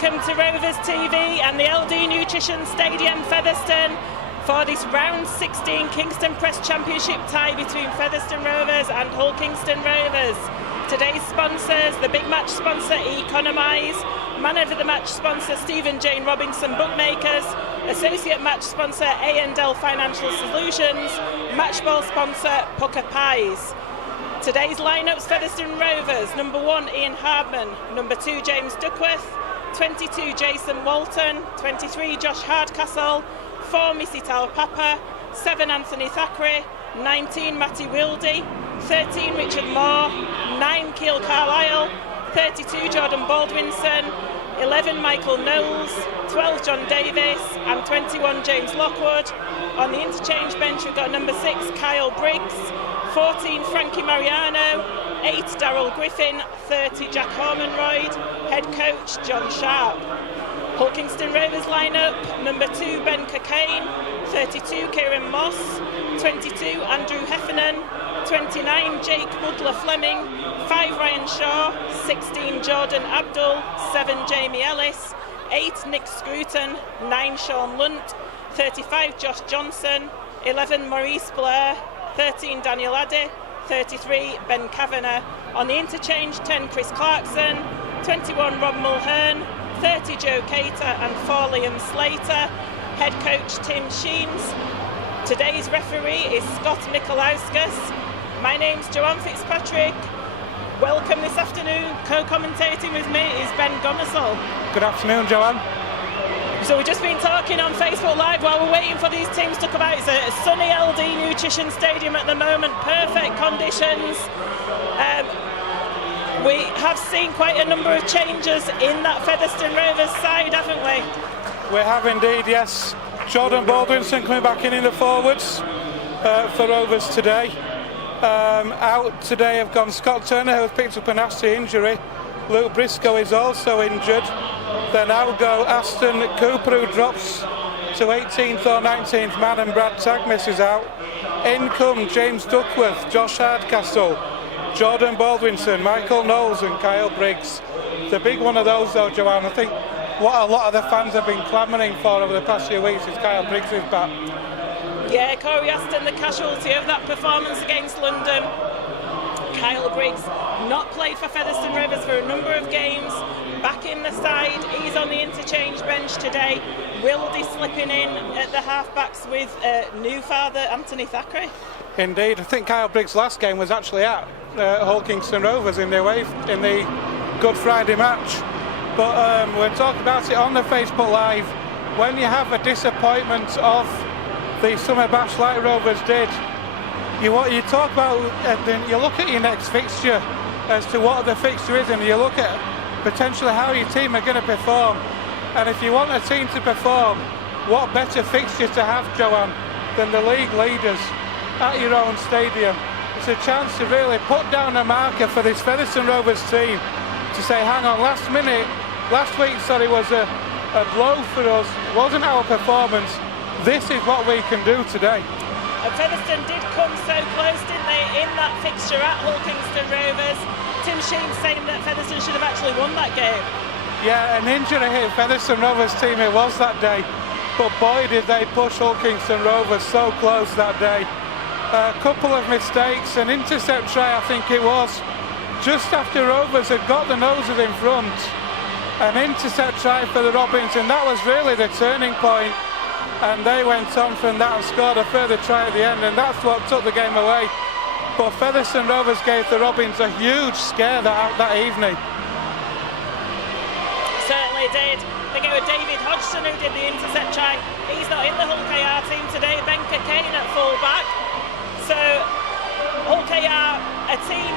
Welcome to Rovers TV and the LD Nutrition Stadium, Featherstone, for this round 16 Kingston Press Championship tie between Featherstone Rovers and Hull Kingston Rovers. Today's sponsors, the big match sponsor Economise, man of the match sponsor Stephen Jane Robinson Bookmakers, associate match sponsor A&L Financial Solutions, match ball sponsor Pucker Pies. Today's lineups: Featherstone Rovers, number 1 Ian Hardman, number 2 James Duckworth, 22 Jason Walton, 23 Josh Hardcastle, 4 Missy Talpapa, 7 Anthony Thackeray, 19 Matty Wildy, 13 Richard Moore, 9 Keel Carlisle, 32 Jordan Baldwinson, 11 Michael Knowles, 12 John Davis and 21 James Lockwood. On the interchange bench we've got number 6 Kyle Briggs, 14 Frankie Mariano, 8 Darryl Griffin, 30 Jack Ormonroyd, head coach John Sharp. Hull Kingston Rovers lineup: number 2 Ben Cockayne, 32 Kieran Moss, 22 Andrew Heffernan, 29 Jake Butler Fleming, 5 Ryan Shaw, 16 Jordan Abdul, 7 Jamie Ellis, 8 Nick Scruton, 9 Sean Lunt, 35 Josh Johnson, 11 Maurice Blair, 13 Daniel Addy, 33 Ben Kavanagh. On the interchange, 10 Chris Clarkson, 21 Rob Mulhern, 30 Joe Cater and 4 Liam Slater. Head coach Tim Sheens. Today's referee is Scott Mikolauskas. My name's Joanne Fitzpatrick. Welcome this afternoon. Co-commentating with me is Ben Gomersall. Good afternoon, Joanne. So we've just been talking on Facebook Live while we're waiting for these teams to come out. It's a sunny LD Nutrition Stadium at the moment, perfect conditions. We have seen quite a number of changes in that Featherstone Rovers side, haven't we? We have indeed, yes. Jordan Baldwinson coming back in the forwards for Rovers today. Out today have gone Scott Turner, who has picked up a nasty injury. Luke Briscoe is also injured. Then out go Aston Cooper, who drops to 18th or 19th man, and Brad Tagmis is out. In come James Duckworth, Josh Hardcastle, Jordan Baldwinson, Michael Knowles and Kyle Briggs. The big one of those though, Joanne, I think what a lot of the fans have been clamouring for over the past few weeks is Kyle Briggs is back. Yeah, Corey Aston, the casualty of that performance against London. Kyle Briggs not played for Featherstone Rovers for a number of games, back in the side. He's on the interchange bench today. Wildy slipping in at the half-backs with new father Anthony Thackeray. Indeed, I think Kyle Briggs' last game was actually at Hull Kingston Rovers in the Good Friday match. But we're talking about it on the Facebook Live. When you have a disappointment of the summer bash like Rovers did, you talk about, you look at your next fixture as to what the fixture is, and you look at potentially how your team are going to perform. And if you want a team to perform, what better fixture to have, Joanne, than the league leaders at your own stadium? It's a chance to really put down a marker for this Featherstone Rovers team to say, hang on, last week was a blow for us, it wasn't our performance, this is what we can do today. And Featherstone did come so close, didn't they, in that fixture at Hull Kingston Rovers. Tim Sheen saying that Featherstone should have actually won that game. Yeah, an injury hit Featherstone Rovers team it was that day, but boy did they push Hull Kingston Rovers so close that day. A couple of mistakes, an intercept try I think it was, just after Rovers had got the noses in front. An intercept try for the Robins, and that was really the turning point. And they went on from that and scored a further try at the end, and that's what took the game away. But Featherstone Rovers gave the Robins a huge scare that evening. Certainly did. They go with David Hodgson, who did the intercept try. He's not in the Hull KR team today. Ben Cockayne at full back. So Hull KR, a team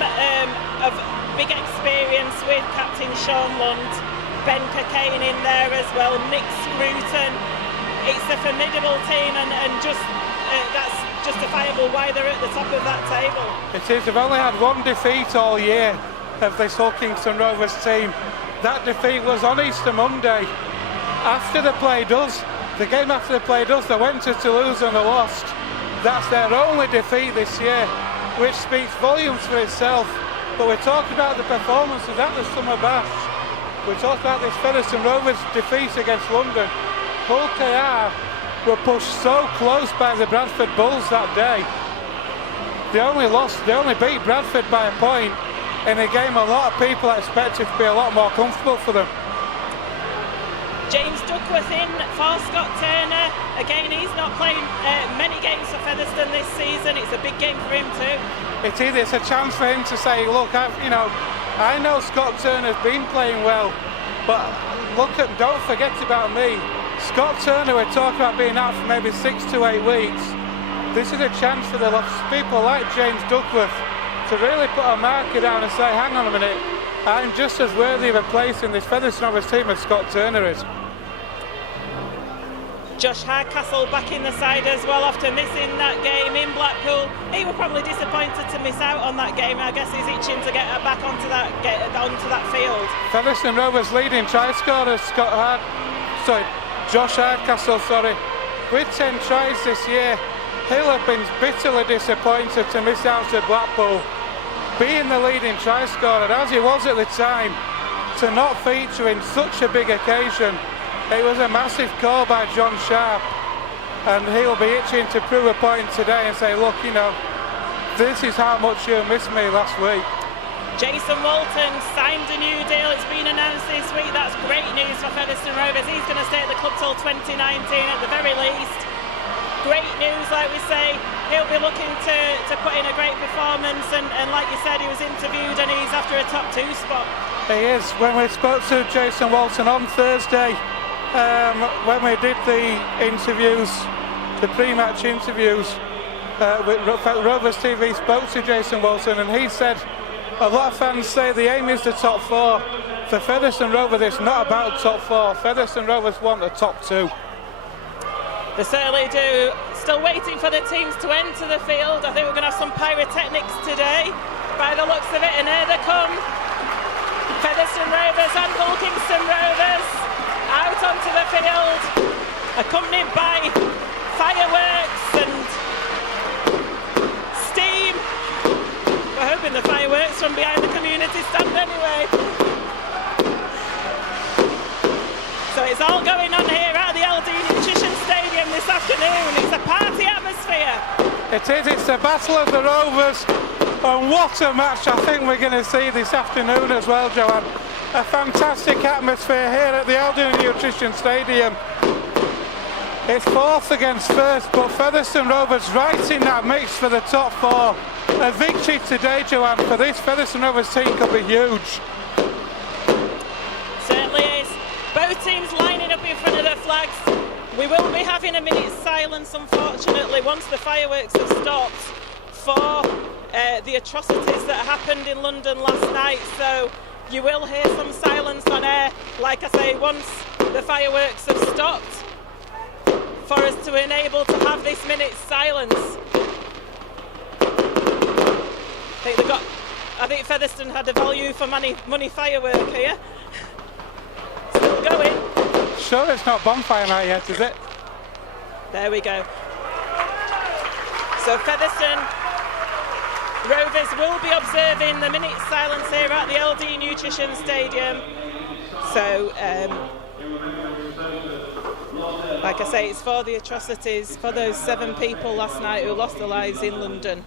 of big experience with captain Sean Lund, Ben Cockayne in there as well, Nick Scruton. It's a formidable team, and just that's justifiable why they're at the top of that table. It is. They've only had one defeat all year of this Hull Kingston Rovers team. That defeat was on Easter Monday. After they played us, the game after they played us, they went to Toulouse and they lost. That's their only defeat this year, which speaks volumes for itself. But we're talking about the performances at the Summer Bash. We talked about this Featherstone Rovers defeat against London. Hull KR were pushed so close by the Bradford Bulls that day. They only beat Bradford by a point in a game a lot of people expected to be a lot more comfortable for them. James Duckworth in for Scott Turner. Again, he's not playing many games for Featherstone this season. It's a big game for him too. It is. It's a chance for him to say, look, I know Scott Turner's been playing well, but don't forget about me. Scott Turner, we're talking about being out for maybe 6 to 8 weeks. This is a chance for the people like James Duckworth to really put a marker down and say, hang on a minute, I'm just as worthy of a place in this Featherstone Rovers team as Scott Turner is. Josh Hardcastle back in the side as well after missing that game in Blackpool. He was probably disappointed to miss out on that game. I guess he's itching to get back onto that field. Featherstone Rovers leading try scorer Josh Hardcastle, with 10 tries this year. He'll have been bitterly disappointed to miss out at Blackpool, being the leading try scorer as he was at the time, to not feature in such a big occasion. It was a massive call by John Sharp, and he'll be itching to prove a point today and say, look, this is how much you missed me last week. Jason Walton signed a new deal. It's been announced this week. That's great news for Featherstone Rovers. He's going to stay at the club till 2019 at the very least. Great news, like we say. He'll be looking to put in a great performance, and like you said, he was interviewed and he's after a top 2 spot. He is. When we spoke to Jason Walton on Thursday, when we did the interviews, the pre-match interviews, Rovers TV spoke to Jason Walton, and he said a lot of fans say the aim is the top 4. For Featherstone Rovers, it's not about top 4. Featherstone Rovers want the top 2. They certainly do. Still waiting for the teams to enter the field. I think we're going to have some pyrotechnics today by the looks of it, and here they come. Featherstone Rovers and Hull Kingston Rovers out onto the field, accompanied by fireworks and steam. We're hoping the fireworks from behind the community stand anyway. So it's all going on here at the LD Nutrition Stadium this afternoon. It's a party atmosphere. It is. It's the Battle of the Rovers, and what a match I think we're going to see this afternoon as well, Joanne. A fantastic atmosphere here at the LD Nutrition Stadium. It's 4th against 1st, but Featherstone Rovers right in that mix for the top 4. A victory today, Joanne, for this Featherstone Rovers team could be huge. Certainly is. Both teams lining up in front of their flags. We will be having a minute's silence, unfortunately, once the fireworks have stopped for the atrocities that happened in London last night. So you will hear some silence on air, like I say, once the fireworks have stopped, for us to enable to have this minute's silence. I think Featherstone had a value for money firework here. Still going. Sure, it's not bonfire night yet, is it? There we go. So Featherstone Rovers will be observing the minute silence here at the LD Nutrition Stadium. So, like I say, it's for the atrocities, for those 7 people last night who lost their lives in London.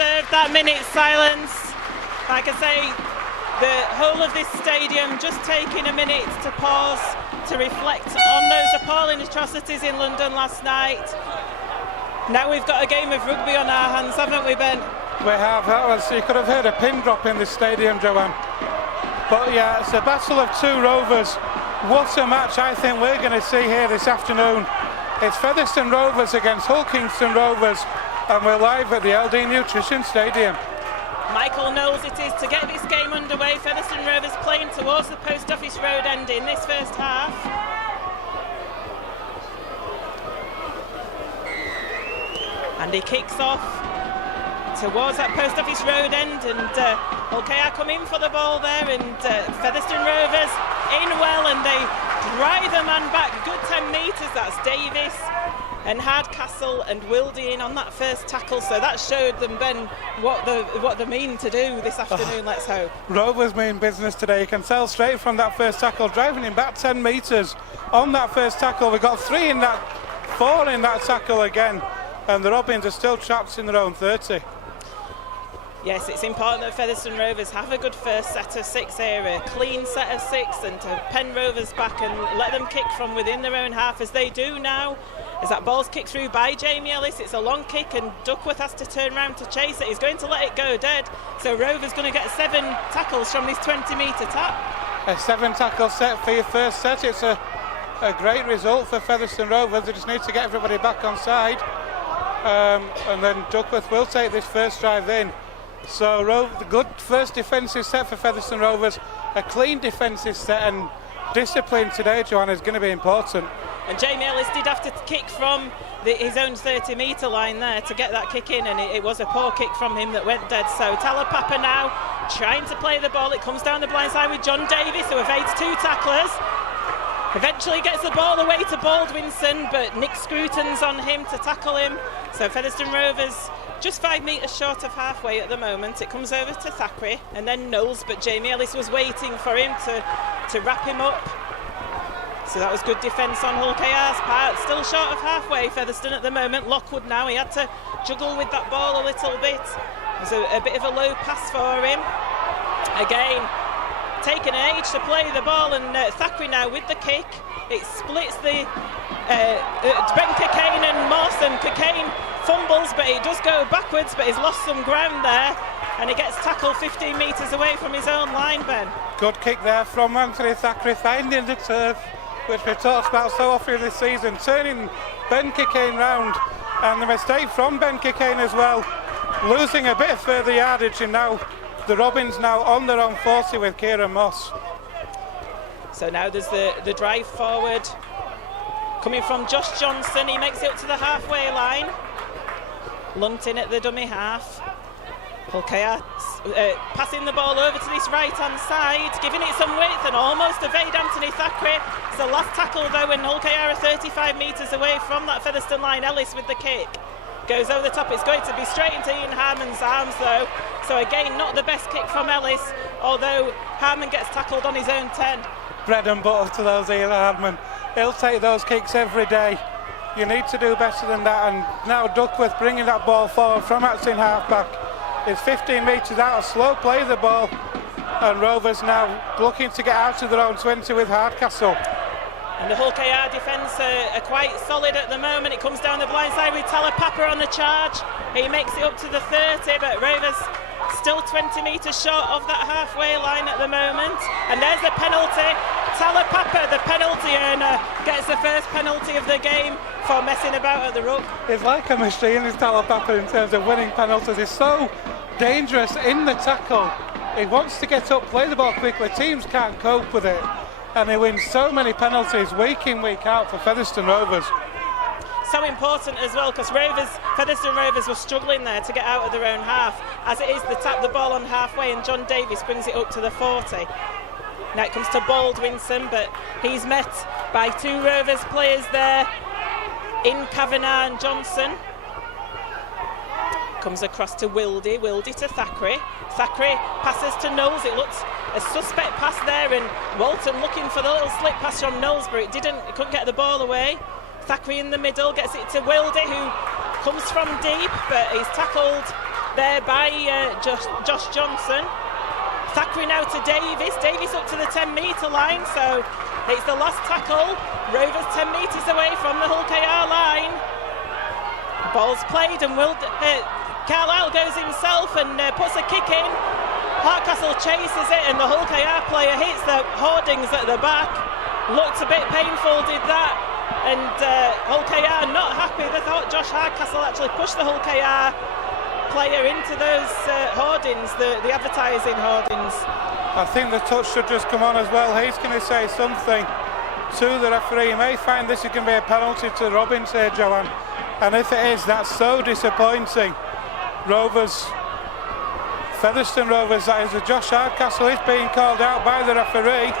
observed that minute's silence. Like I say, the whole of this stadium just taking a minute to pause, to reflect on those appalling atrocities in London last night. Now we've got a game of rugby on our hands, haven't we, Ben? We have. You could have heard a pin drop in this stadium, Joanne. But yeah, it's a battle of two Rovers. What a match I think we're going to see here this afternoon. It's Featherstone Rovers against Hull Kingston Rovers, and we're live at the LD Nutrition Stadium. Michael Knowles it is to get this game underway. Featherstone Rovers playing towards the Post Office Road end in this first half. And he kicks off towards that Post Office Road end, and Hull come in for the ball there, and Featherstone Rovers in well, and they drive the man back good 10 metres. That's Davis and Hardcastle and Wildy in on that first tackle, so that showed them, Ben, what they mean to do this afternoon. Let's hope. Rovers mean business today. You can tell straight from that first tackle, driving him back 10 metres on that first tackle. We got 4 in that tackle again, and the Robins are still trapped in their own 30. Yes, it's important that Featherstone Rovers have a good first set of 6 here, a clean set of 6, and to pen Rovers back and let them kick from within their own half, as they do now. As that ball's kicked through by Jamie Ellis, it's a long kick, and Duckworth has to turn around to chase it. He's going to let it go dead, so Rovers going to get 7 tackles from this 20-metre tap. A 7 tackle set for your first set. It's a great result for Featherstone Rovers. They just need to get everybody back on side, and then Duckworth will take this first drive in. So the good first defensive set for Featherstone Rovers, a clean defensive set, and discipline today, Joanna, is going to be important. And Jamie Ellis did have to kick from his own 30-metre line there to get that kick in, and it was a poor kick from him that went dead. So Talapapa now trying to play the ball. It comes down the blind side with John Davis, who evades 2 tacklers. Eventually gets the ball away to Baldwinson, but Nick Scruton's on him to tackle him. So Featherstone Rovers just 5 metres short of halfway at the moment. It comes over to Thackeray and then Knowles, but Jamie Ellis was waiting for him to wrap him up. So that was good defence on Hull KR's part. Still short of halfway, Featherstone at the moment. Lockwood now, he had to juggle with that ball a little bit. It was a bit of a low pass for him. Again, taking an age to play the ball, and Thackeray now with the kick. It splits the Ben Cockayne and Moss, and Cockayne fumbles, but it does go backwards, but he's lost some ground there, and he gets tackled 15 metres away from his own line, Ben. Good kick there from Anthony Thackeray, finding the turf, which we've talked about so often this season, turning Ben Cockayne round, and the mistake from Ben Cockayne as well, losing a bit of further yardage, and now the Robins now on their own 40 with Kieran Moss. So now there's the drive forward coming from Josh Johnson. He makes it up to the halfway line. Luntin at the dummy half. Hull KR passing the ball over to this right-hand side, giving it some width and almost evade Anthony Thackeray. It's the last tackle though, when Hull KR are 35 metres away from that Featherstone line. Ellis with the kick. Goes over the top, it's going to be straight into Ian Harmon's arms though. So again, not the best kick from Ellis, although Harmon gets tackled on his own 10. Bread and butter to those Ian Harmon. He'll take those kicks every day. You need to do better than that, and now Duckworth bringing that ball forward from Atson halfback. It's 15 metres out, a slow play of the ball, and Rovers now looking to get out of their own 20 with Hardcastle. And the Hull KR defence are quite solid at the moment. It comes down the blind side with Talapapa on the charge. He makes it up to the 30, but Rovers still 20 metres short of that halfway line at the moment. And there's the penalty. Talapapa, the penalty earner, gets the first penalty of the game for messing about at the ruck. It's like a machine, is Talapapa, in terms of winning penalties. He's so dangerous in the tackle. He wants to get up, play the ball quickly. Teams can't cope with it. And he wins so many penalties week in, week out for Featherstone Rovers. So important as well, because Featherstone Rovers were struggling there to get out of their own half. As it is, they tap the ball on halfway, and John Davis brings it up to the 40. Now it comes to Baldwinson, but he's met by 2 Rovers players there in Kavanagh and Johnson. Comes across to Wildy to Thackeray. Thackeray passes to Knowles. It looks a suspect pass there, and Walton looking for the little slip pass from Knowles, but he couldn't get the ball away. Thackeray in the middle gets it to Wildy, who comes from deep, but he's tackled there by Josh Johnson. Thackeray now to Davies. Davies up to the 10-metre line, so it's the last tackle. Rovers 10 metres away from the Hull KR line. Ball's played and Carlisle goes himself and puts a kick in. Hardcastle chases it and the Hull KR player hits the hoardings at the back. Looked a bit painful, did that. And Hull KR not happy. They thought Josh Hardcastle actually pushed the Hull KR player into those hoardings, the advertising hoardings. I think the touch should just come on as well. He's going to say something to the referee. He may find this is going to be a penalty to Robbins here, Joanne. And if it is, that's so disappointing. Featherstone Rovers, that is, Josh Hardcastle is being called out by the referee.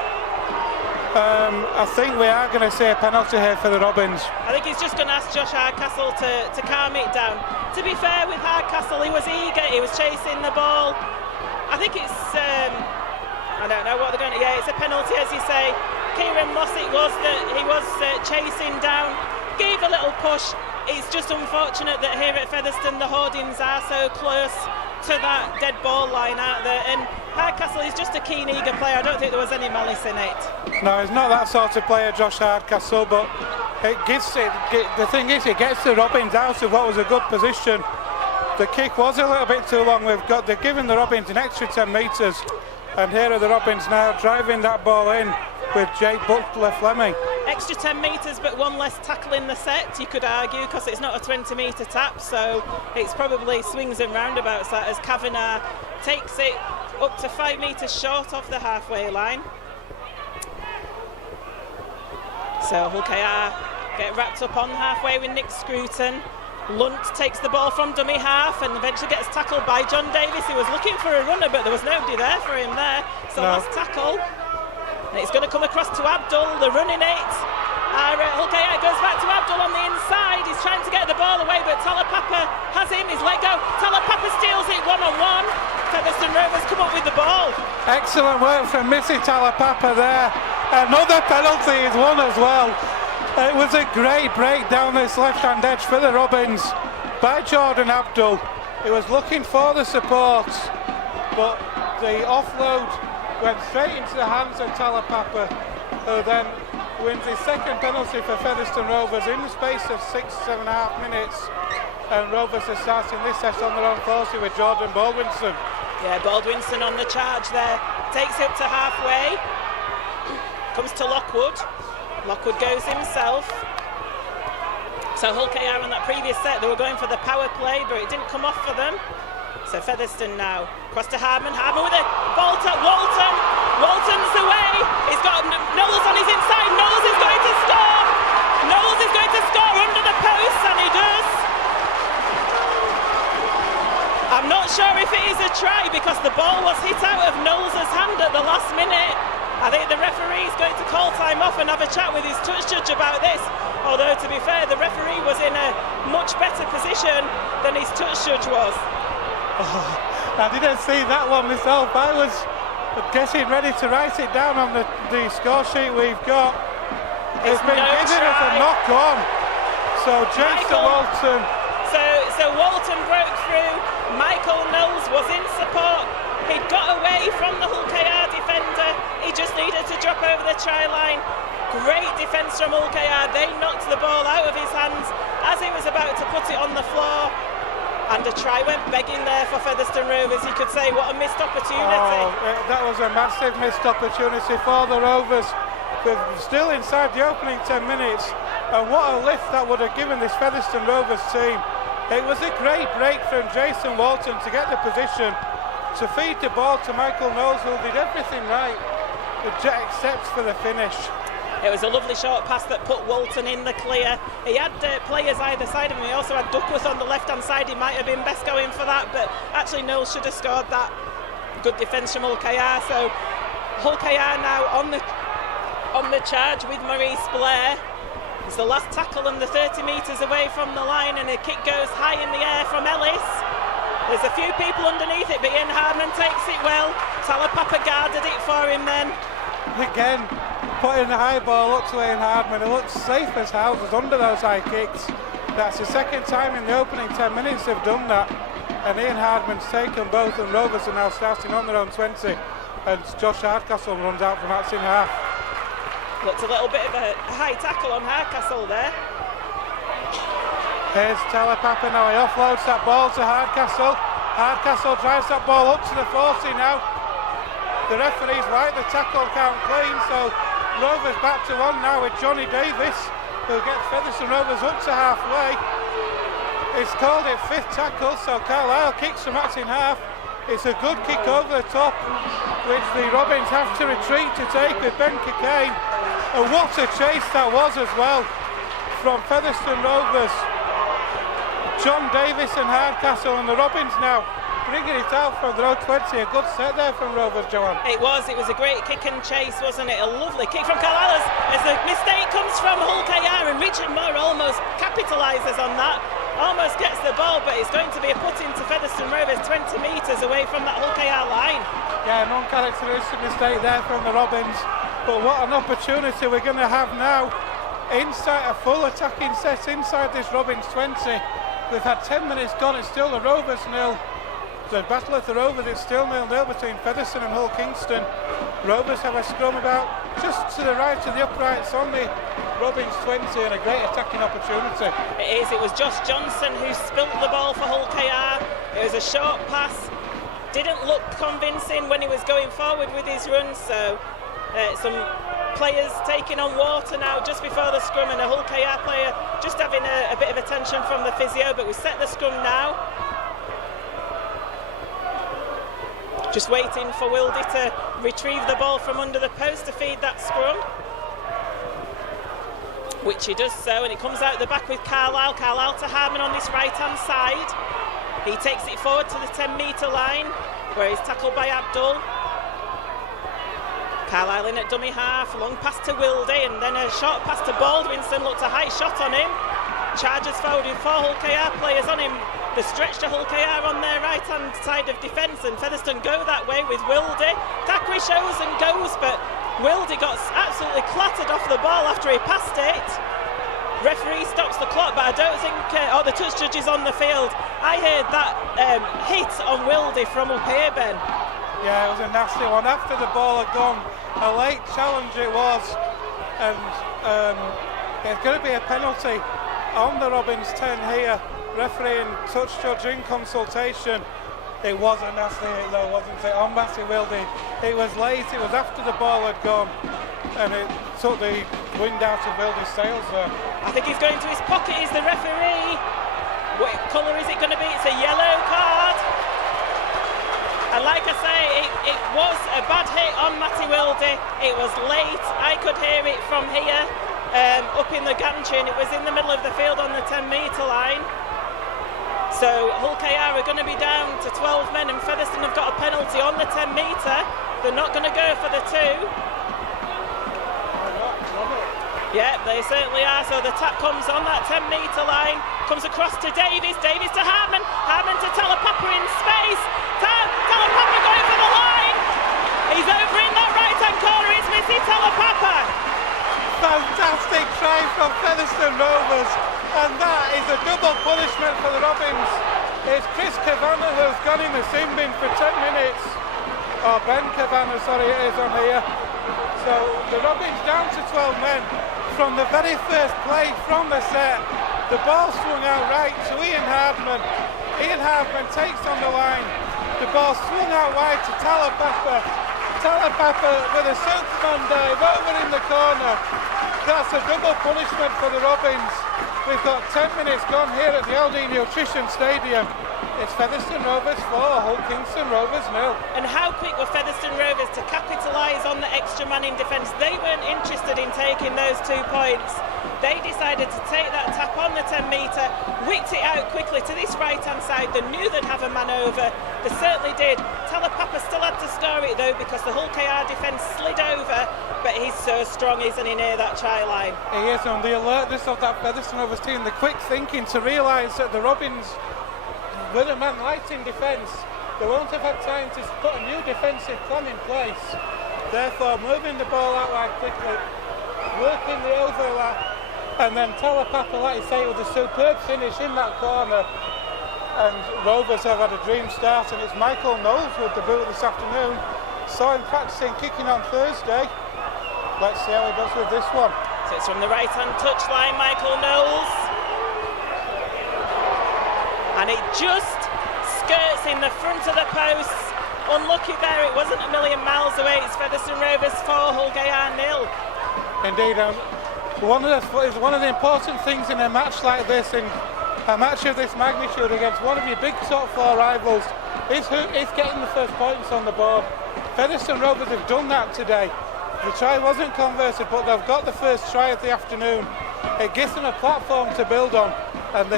I think we are going to see a penalty here for the Robins. I think he's just going to ask Josh Hardcastle to calm it down. To be fair with Hardcastle, he was eager, he was chasing the ball. I think it's, I don't know what they're going to, yeah, it's a penalty as you say. Kieran Moss, it was that he was chasing down, gave a little push. It's just unfortunate that here at Featherstone the hoardings are so close to that dead ball line out there, and Hardcastle is just a keen, eager player. I don't think there was any malice in it. No, he's not that sort of player, Josh Hardcastle, but the thing is, it gets the Robins out of what was a good position. The kick was a little bit too long. They're giving the Robins an extra 10 metres, and here are the Robins now driving that ball in with Jake Butler-Fleming. Extra 10 metres, but one less tackle in the set, you could argue, because it's not a 20-metre tap, so it's probably swings and roundabouts that as Kavanagh takes it up to 5 metres short of the halfway line. So Hull KR get wrapped up on halfway with Nick Scruton. Lunt takes the ball from dummy half and eventually gets tackled by John Davis, who was looking for a runner, but there was nobody there for him there. So last tackle. And it's going to come across to Abdul, the running eight. Hull KR goes back to Abdul on the inside. He's trying to get the ball away, but Talapapa has him. He's let go. Talapapa steals it one-on-one. Featherstone Rovers come up with the ball. Excellent work from Missy Talapapa there. Another penalty is won as well. It was a great break down this left-hand edge for the Robins by Jordan Abdul. He was looking for the support, but the offload went straight into the hands of Talapapa, who then wins his second penalty for Featherstone Rovers in the space of 7.5 minutes. And Rovers are starting this set on their own 40 with Jordan Baldwinson. Yeah, Baldwinson on the charge there, takes it up to halfway, comes to Lockwood. Lockwood goes himself. So Hull KR on that previous set, they were going for the power play, but it didn't come off for them. So Featherstone now, across to Hardman. Hardman with a ball to Walton. Walton's away. He's got Knowles on his inside. Knowles is going to score. Knowles is going to score under the post, and he does. I'm not sure if it is a try because the ball was hit out of Knowles' hand at the last minute. I think the referee is going to call time off and have a chat with his touch judge about this. Although, to be fair, the referee was in a much better position than his touch judge was. Oh, I didn't see that one myself. I was getting ready to write it down on the score sheet we've got. It's been given as a knock on. So Jason Walton. So Walton broke through. Michael Knowles was in support. He'd got away from the Hull KR defender. He just needed to drop over the try line. Great defence from Hull KR. They knocked the ball out of his hands as he was about to put it on the floor. And a try went begging there for Featherstone Rovers. You could say, what a missed opportunity. Oh, that was a massive missed opportunity for the Rovers. We're still inside the opening 10 minutes. And what a lift that would have given this Featherstone Rovers team. It was a great break from Jason Walton to get the position, to feed the ball to Michael Knowles, who did everything right, except for the finish. It was a lovely short pass that put Walton in the clear. He had players either side of him. He also had Duckworth on the left-hand side. He might have been best going for that, but actually Knowles should have scored that. Good defence from Hull KR. So Hull KR now on the charge with Maurice Blair. It's the last tackle and the 30 metres away from the line, and a kick goes high in the air from Ellis. There's a few people underneath it, but Ian Hardman takes it well. Talapapa guarded it for him then. Again, putting the high ball up to Ian Hardman. It looks safe as houses under those high kicks. That's the second time in the opening 10 minutes they've done that. and Ian Hardman's taken both, and Rovers are now starting on their own 20, and Josh Hardcastle runs out from that's in half. Looked a little bit of a high tackle on Hardcastle there. Here's Telepapa now, he offloads that ball to Hardcastle. Hardcastle drives that ball up to the 40 now. The referee's right, the tackle count clean, so Rovers back to one now with Johnny Davis, who gets Featherstone Rovers up to halfway. It's called it fifth tackle, so Carlisle kicks the match in half. It's a good kick over the top, which the Robins have to retreat to take with Ben Cockayne. And what a chase that was as well from Featherstone Rovers. John Davis and Hardcastle, and the Robins now bringing it out from their own 20. A good set there from Rovers, Joanne. It was a great kick and chase, wasn't it? A lovely kick from Carlisle as the mistake comes from Hull KR, and Richard Moore almost capitalises on that. Almost gets the ball, but it's going to be a put into Featherstone Rovers 20 metres away from that Hull KR line. Yeah, an uncharacteristic mistake there from the Robins, but what an opportunity we're going to have now inside a full attacking set inside this Robins 20. We've had 10 minutes gone, it's still the Rovers nil. The battle of the Rovers is still 0-0 between Featherstone and Hull Kingston. Rovers have a scrum about just to the right of the uprights on the Robins 20, and a great attacking opportunity. It is, it was Josh Johnson who spilt the ball for Hull KR. It was a short pass, didn't look convincing when he was going forward with his run, so some players taking on water now just before the scrum, and a Hull KR player just having a bit of attention from the physio, but we set the scrum now. Just waiting for Wildy to retrieve the ball from under the post to feed that scrum, which he does so, and it comes out the back with Carlisle. Carlisle to Harmon on this right-hand side. He takes it forward to the 10-metre line, where he's tackled by Abdul. Carlisle in at dummy half, long pass to Wildy, and then a short pass to Baldwinson. Looked a high shot on him. Charges forward with 4 Hull KR players on him. The stretch to Hull KR on their right-hand side of defence, and Featherstone go that way with Wildy. Thackeray shows and goes, but Wildy got absolutely clattered off the ball after he passed it. Referee stops the clock, but I don't think, the touch judge is on the field. I heard that hit on Wildy from up here, Ben. Yeah, it was a nasty one. After the ball had gone, a late challenge it was, and there's going to be a penalty on the Robins 10 here. Referee and touch judge in consultation. It was a nasty hit though, wasn't it, on Matty Wildy. It was late, it was after the ball had gone, and it took the wind out of Wildy's sails there. I think he's going to his pocket, is the referee. What colour is it going to be? It's a yellow card. And like I say, it was a bad hit on Matty Wildy. It was late, I could hear it from here, up in the gantry, and it was in the middle of the field on the 10-metre line. So Hull KR are going to be down to 12 men, and Featherstone have got a penalty on the 10-metre. They're not going to go for the 2. Yeah, they certainly are. So the tap comes on that 10-metre line, comes across to Davis, Davis to Harmon, Harmon to Telepapa in space. Telepapa going for the line. He's over in that right-hand corner. It's Missy Telepapa. Fantastic try from Featherstone Rovers, and that is a double punishment for the Robins. It's Chris Kavanagh who's gone in the sin bin for 10 minutes. Oh, Ben Kavanagh, sorry, it is on here. So the Robins down to 12 men. From the very first play from the set, the ball swung out right to Ian Hardman. Ian Hardman takes on the line. The ball swung out wide to Telepapa. Telepapa with a Superman dive over in the corner. That's a double punishment for the Robins. We've got 10 minutes gone here at the LD Nutrition Stadium. It's Featherstone Rovers 4, Hull Kingston Rovers 0. And how quick were Featherstone Rovers to capitalise on the extra man in defence? They weren't interested in taking those 2 points. They decided to take that tap on the 10-metre, whipped it out quickly to this right-hand side. They knew they'd have a man over. They certainly did. Telepapa still had to score it though, because the Hull KR defence slid over, but he's so strong, isn't he, near that try line? He is, on the alertness of that Featherstone Rovers team, the quick thinking to realise that the Robins, with a man light in defence, they won't have had time to put a new defensive plan in place. Therefore, moving the ball out wide quickly, working the overlap, and then Telepapa, like you say, with a superb finish in that corner. and Rovers have had a dream start, and it's Michael Knowles with the boot this afternoon. Saw him practicing kicking on Thursday. Let's see how he does with this one. So it's from the right-hand touchline, Michael Knowles. And it just skirts in the front of the posts. Unlucky there, it wasn't a million miles away. It's Featherstone Rovers 4, Hull KR 0. Indeed, one of the important things in a match like this, in a match of this magnitude against one of your big top 4 rivals, is getting the first points on the board. Featherstone Rovers have done that today. The try wasn't converted, but they've got the first try of the afternoon. It gives them a platform to build on, and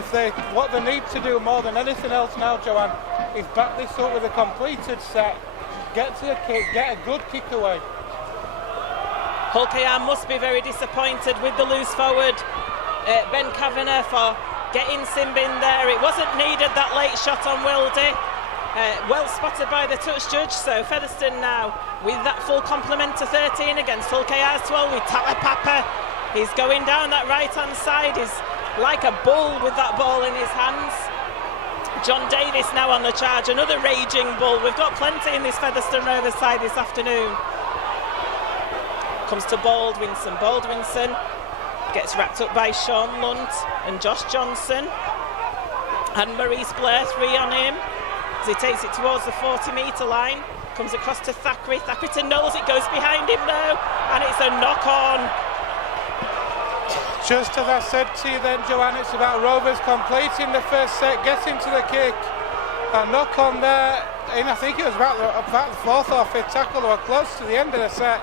what they need to do more than anything else now, Joanne, is back this up with a completed set, get to the kick, get a good kick away. Hull KR must be very disappointed with the loose forward, Ben Kavanagh, for getting Simbin there. It wasn't needed, that late shot on Wildy. Well spotted by the touch judge, so Featherstone now with that full complement to 13 against Hull KR's 12 with Talapapa. He's going down that right-hand side. He's like a bull with that ball in his hands. John Davis now on the charge, another raging bull. We've got plenty in this Featherstone Rovers side this afternoon. Comes to Baldwinson. Baldwinson gets wrapped up by Sean Lunt and Josh Johnson. And Maurice Blair, 3 on him. As he takes it towards the 40-metre line. Comes across to Thackeray. Thackeray to Knowles. It goes behind him now. And it's a knock-on. Just as I said to you then, Joanne, it's about Rovers completing the first set, getting to the kick. A knock on there, and I think it was about the 4th or 5th tackle. They were close to the end of the set.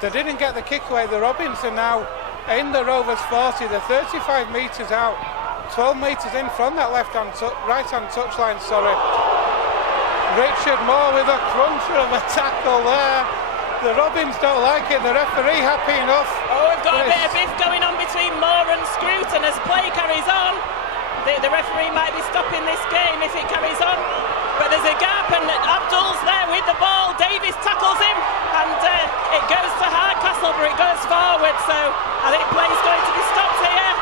They didn't get the kick away. The Robins are now in the Rovers 40. They're 35 metres out, 12 metres in from that right-hand touchline, sorry. Richard Moore with a cruncher of a tackle there. The Robins don't like it, the referee happy enough. Oh, we've got a bit of biff going on between Moore and Scruton as play carries on. The referee might be stopping this game if it carries on. But there's a gap and Abdul's there with the ball. Davis tackles him and it goes to Hardcastle, but it goes forward. So I think play's going to be stopped here.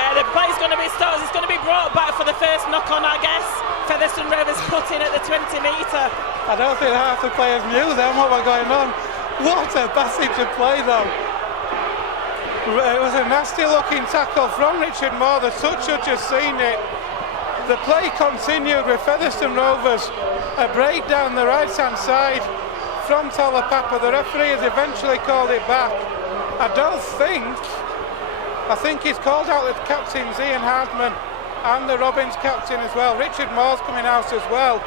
Yeah, the play's going to be stopped. It's going to be brought back for the first knock-on, I guess. Featherstone Rovers put in at the 20-metre. I don't think half the players knew then what was going on. What a passage of play though. It was a nasty looking tackle from Richard Moore. The touch judge has seen it. The play continued with Featherstone Rovers. A break down the right hand side from Talapapa. The referee has eventually called it back. I think he's called out the captains Ian Hardman and the Robins captain as well. Richard Moore's coming out as well.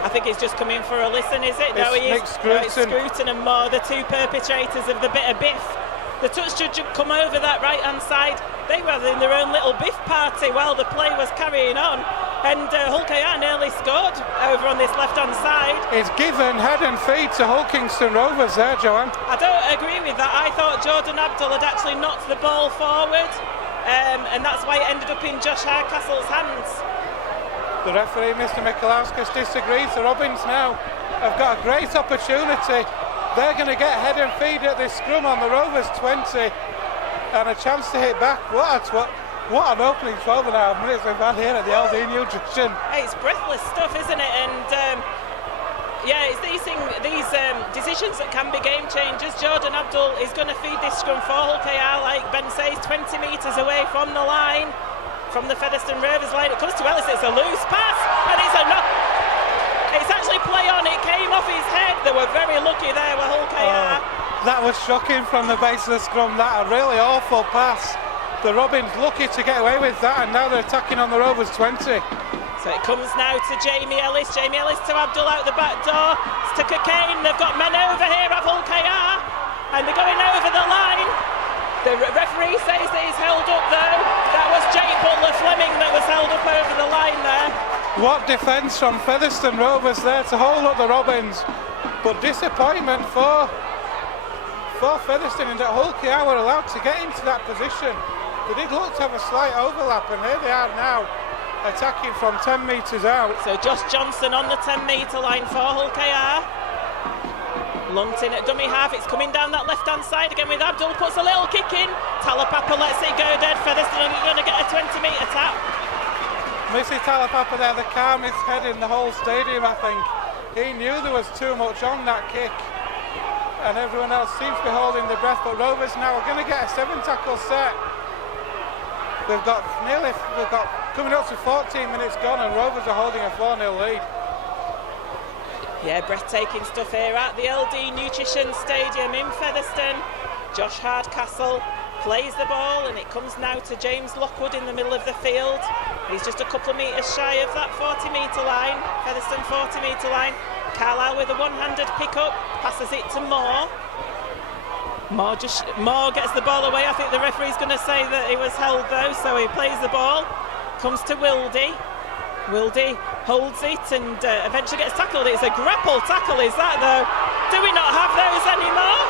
I think he's just come in for a listen, is it? No, he is. It's Scruton and Moore, the two perpetrators of the bit of biff. The touch judge had come over that right-hand side. They were in their own little biff party while the play was carrying on. And Hull KR nearly scored over on this left-hand side. It's given head and feet to Hull Kingston Rovers there, Joanne. I don't agree with that. I thought Jordan Abdul had actually knocked the ball forward. And that's why it ended up in Josh Hardcastle's hands. The referee, Mr. Mikalauskas, disagrees. The Robins now have got a great opportunity. They're going to get head and feet at this scrum on the Rovers 20 and a chance to hit back. What an opening 12 and a half minutes we've had here at the LD Nutrition. Hey, it's breathless stuff, isn't it? And yeah, it's these decisions that can be game changers. Jordan Abdul is going to feed this scrum for Hull KR, like Ben says, 20 metres away from the line. From the Featherstone Rovers line, it comes to Ellis. It's a loose pass, and it's a knock. It's actually play on. It came off his head. They were very lucky there with Hull KR. That was shocking from the base of the scrum. That a really awful pass. The Robins lucky to get away with that, and now they're attacking on the Rovers 20. So it comes now to Jamie Ellis. Jamie Ellis to Abdul out the back door. It's to Cockayne. They've got men over here of Hull KR, and they're going over the line. The referee says that he's held up though. That was Jake Butler-Fleming that was held up over the line there. What defence from Featherstone Rovers there to hold up the Robins. But disappointment for Featherstone in that Hull KR were allowed to get into that position. They did look to have a slight overlap, and here they are now attacking from 10 metres out. So Josh Johnson on the 10-metre line for Hull KR. Lunting at dummy half, it's coming down that left-hand side again with Abdul, puts a little kick in. Talapapa lets it go dead. Featherstone are going to get a 20-metre tap. Missy Talapapa there, the calmest head in the whole stadium, I think. He knew there was too much on that kick, and everyone else seems to be holding their breath, but Rovers now are going to get a 7-tackle set. We've got coming up to 14 minutes gone, and Rovers are holding a 4-0 lead. Yeah, breathtaking stuff here at the LD Nutrition Stadium in Featherstone. Josh Hardcastle plays the ball, and it comes now to James Lockwood in the middle of the field. He's just a couple of metres shy of that 40-metre line, Featherstone 40-metre line. Carlisle with a one-handed pick-up, passes it to Moore. Moore gets the ball away. I think the referee's going to say that he was held though, so he plays the ball. Comes to Wildy. Wildy holds it and eventually gets tackled. It's a grapple tackle, is that though? Do we not have those anymore?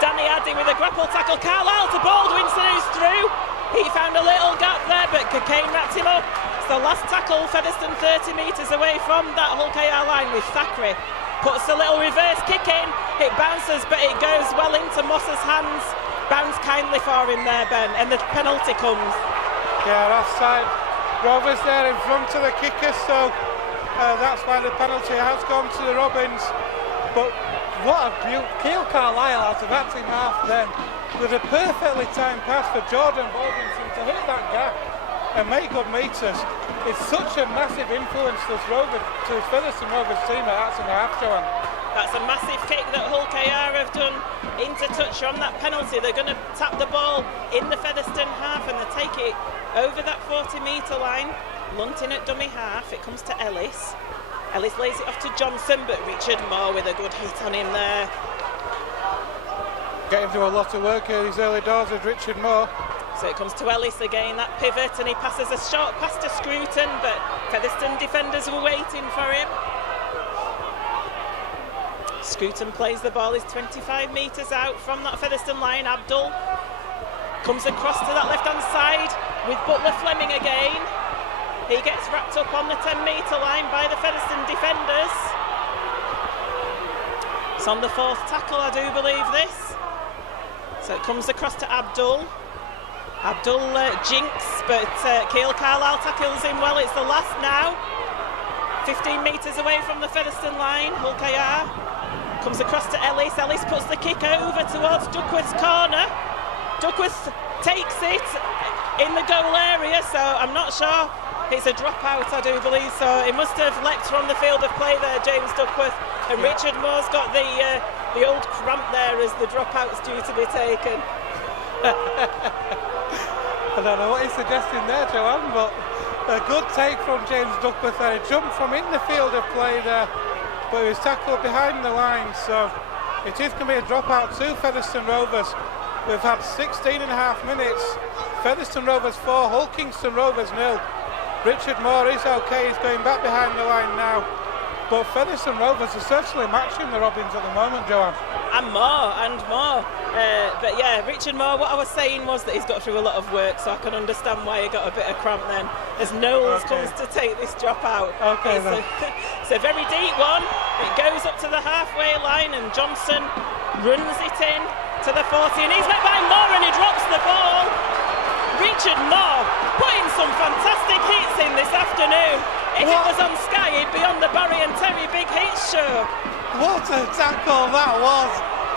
Danny Addy with a grapple tackle. Carlisle to Baldwinson, who's through. He found a little gap there, but Cockayne wrapped him up. It's the last tackle, Featherstone 30 metres away from that Hull KR line with Thackeray. Puts a little reverse kick in. It bounces, but it goes well into Moss's hands. Bounce kindly for him there, Ben, and the penalty comes. Yeah, offside. Rovers there in front of the kicker, so that's why the penalty has gone to the Robins. But what a beauty. Keil Carlisle out of acting half then. With a perfectly timed pass for Jordan Baldwinson to hit that gap and make good meters. It's such a massive influence to this Featherstone Rovers team at acting half, Joanne. That's a massive kick that Hull KR have done into touch on that penalty. They're going to tap the ball in the Featherstone half and they take it over that 40-metre line. Lunting at dummy half, it comes to Ellis. Ellis lays it off to Johnson, but Richard Moore with a good hit on him there. Getting through a lot of work here these early doors with Richard Moore. So it comes to Ellis again, that pivot, and he passes a short pass to Scruton, but Featherstone defenders were waiting for him. Scruton plays the ball, he's 25 metres out from that Featherstone line. Abdul comes across to that left-hand side with Butler Fleming again. He gets wrapped up on the 10-metre line by the Featherstone defenders. It's on the 4th tackle, I do believe this. So it comes across to Abdul. Abdul jinks, but Keil Carlisle tackles him well. It's the last now. 15 metres away from the Featherstone line, Hull KR. Comes across to Ellis. Ellis puts the kick over towards Duckworth's corner. Duckworth takes it in the goal area, so I'm not sure. It's a dropout, I do believe, so he must have leapt from the field of play there, James Duckworth. And Richard Moore's got the old cramp there as the dropout's due to be taken. I don't know what he's suggesting there, Joanne, but a good take from James Duckworth there. He jumped from in the field of play there, but he was tackled behind the line, so it is going to be a dropout to Featherstone Rovers. We've had 16 and a half minutes. Featherstone Rovers 4, Hull Kingston Rovers 0. Richard Moore is okay, he's going back behind the line now. But Featherstone Rovers are certainly matching the Robins at the moment, Joanne. And more. But yeah, Richard Moore, what I was saying was that he's got through a lot of work, so I can understand why he got a bit of cramp then, as Knowles comes to take this drop out. Okay, it's a very deep one. It goes up to the halfway line and Johnson runs it in to the 40, and he's met by Moore and he drops the ball. Richard Moore putting some fantastic hits in this afternoon. If it was on Sky, he'd be on the Barry and Terry Big Hits show. What a tackle that was.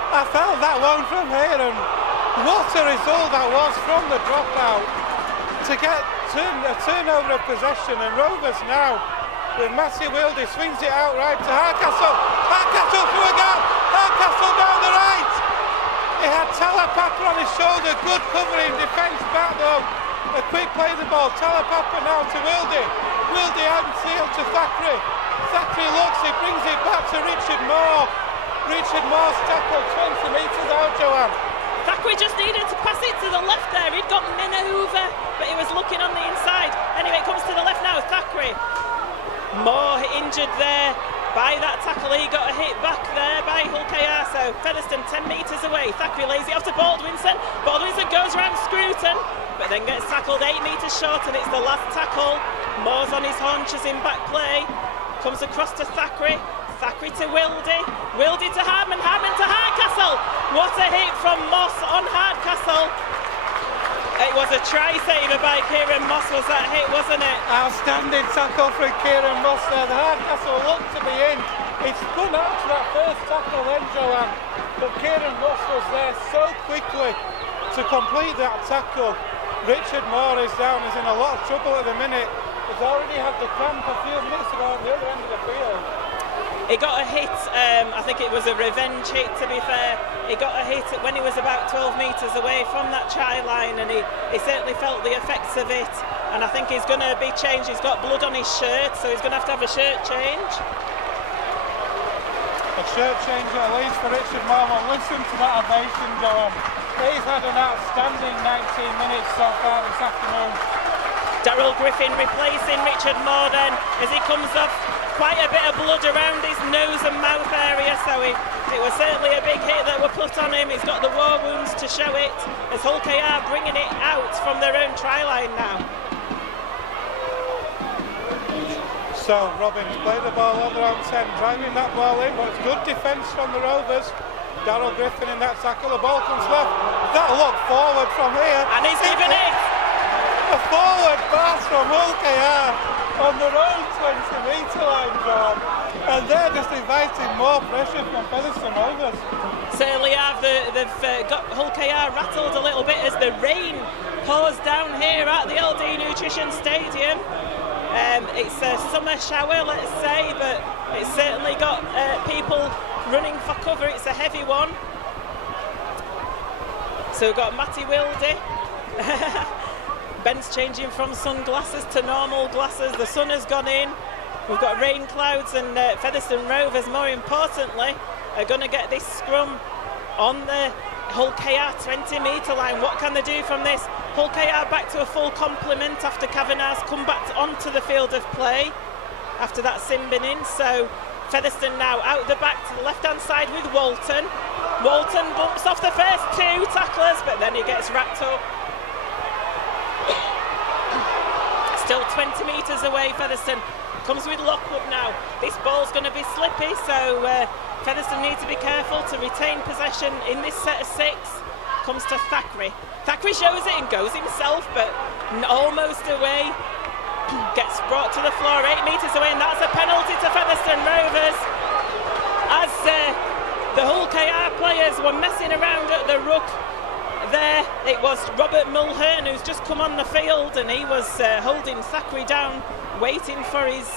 I felt that one from here, and what a result that was from the dropout. To get a turnover of possession, and Rovers now, with Matthew Wildy, swings it out right to Hardcastle. Hardcastle through a gap. Hardcastle down the right. He had Talapapa on his shoulder, good covering, defence back though. A quick play of the ball, Talapapa now to Wildy. Wildy out and sealed to Thackeray. Thackeray looks, he brings it back to Richard Moore. Richard Moore's tackle 20 metres out, Joanne. Thackeray just needed to pass it to the left there. He'd got Min over, but he was looking on the inside. Anyway, it comes to the left now, Thackeray. Moore injured there by that tackle. He got a hit back there by Hull KR, so Featherstone 10 metres away. Thackeray lays it off to Baldwinson. Baldwinson goes around Scruton, but then gets tackled 8 metres short, and it's the last tackle. Moore's on his haunches in back play. Comes across to Thackeray. Thackeray to Wildy. Wildy to Hartman. Hartman to Hardcastle. What a hit from Moss on Hardcastle. It was a try saver by Kieran Moss, was that hit, wasn't it? Outstanding tackle from Kieran Moss there. The Hardcastle looked to be in. It's spun out to that first tackle then, Joanne. But Kieran Moss was there so quickly to complete that tackle. Richard Moore is down, he's in a lot of trouble at the minute. He's already had the cramp a few minutes ago on the other end of the field. He got a hit, I think it was a revenge hit to be fair. He got a hit when he was about 12 metres away from that try line, and he certainly felt the effects of it. And I think he's going to be changed. He's got blood on his shirt, so he's going to have a shirt change. A shirt change at least for Richard Moore. Well, listen to that ovation, Joanne. He's had an outstanding 19 minutes so far this afternoon. Darryl Griffin replacing Richard Moore then as he comes off quite a bit of blood around his nose and mouth area, so it was certainly a big hit that were put on him. He's got the war wounds to show it as Hull KR bringing it out from their own try line now. So Robbins play the ball over on 10, driving that ball in, but it's good defence from the Rovers. Darryl Griffin in that tackle, the ball comes left. That look forward from here. And he's given it! A forward pass from Hull KR on their own 20-metre line, John. And they're just inviting more pressure from Featherstone Rovers. Certainly have. They've got Hull KR rattled a little bit as the rain pours down here at the LD Nutrition Stadium. It's a summer shower, let's say, but it's certainly got people running for cover. It's a heavy one. So we've got Matty Wildy. Ben's changing from sunglasses to normal glasses. The sun has gone in. We've got rain clouds, and Featherstone Rovers, more importantly, are going to get this scrum on the Hull KR 20-metre line. What can they do from this? Hull KR back to a full complement after Kavanagh's come back onto the field of play after that sin binning. So Featherstone now out the back to the left-hand side with Walton. Walton bumps off the first two tacklers, but then he gets wrapped up. Still 20 metres away, Featherstone comes with Lockwood now. This ball's going to be slippy, so Featherstone need to be careful to retain possession in this set of 6. Comes to Thackeray. Thackeray shows it and goes himself, but almost away. Gets brought to the floor 8 metres away, and that's a penalty to Featherstone Rovers. As the Hull KR players were messing around at the ruck there, it was Robert Mulhern who's just come on the field, and he was holding Thackeray down, waiting for his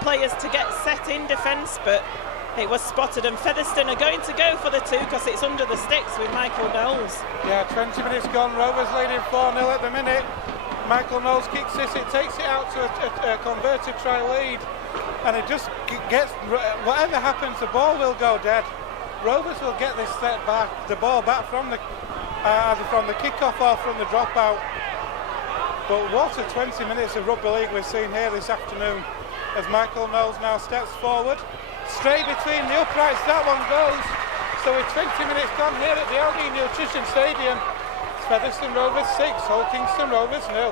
players to get set in defence, but it was spotted, and Featherstone are going to go for the 2 because it's under the sticks with Michael Knowles. Yeah, 20 minutes gone, Rovers leading 4-0 at the minute. Michael Knowles kicks this, it takes it out to a converted try lead, and it just gets, whatever happens, the ball will go dead. Rovers will get this set back, the ball back from the either from the kick-off or from the dropout. But what a 20 minutes of rugby league we've seen here this afternoon as Michael Knowles now steps forward. Straight between the uprights, that one goes. So with 20 minutes gone here at the LD Nutrition Stadium, it's Featherstone Rovers 6, Hull Kingston Rovers 0.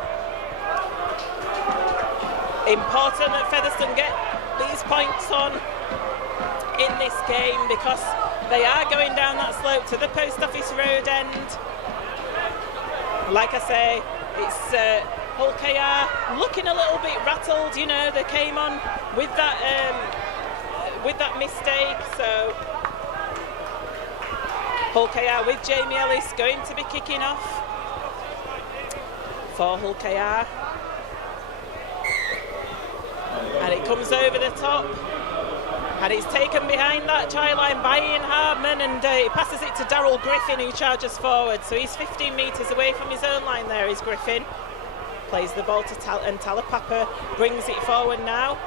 Important that Featherstone get these points on in this game because they are going down that slope to the Post Office Road end. Like I say, it's Hull KR looking a little bit rattled. You know, they came on with that mistake. So Hull KR with Jamie Ellis going to be kicking off for Hull KR, and it comes over the top. And it's taken behind that try line by Ian Hardman, and he passes it to Darryl Griffin, who charges forward. So he's 15 metres away from his own line there, is Griffin. Plays the ball to and Talapapa brings it forward now.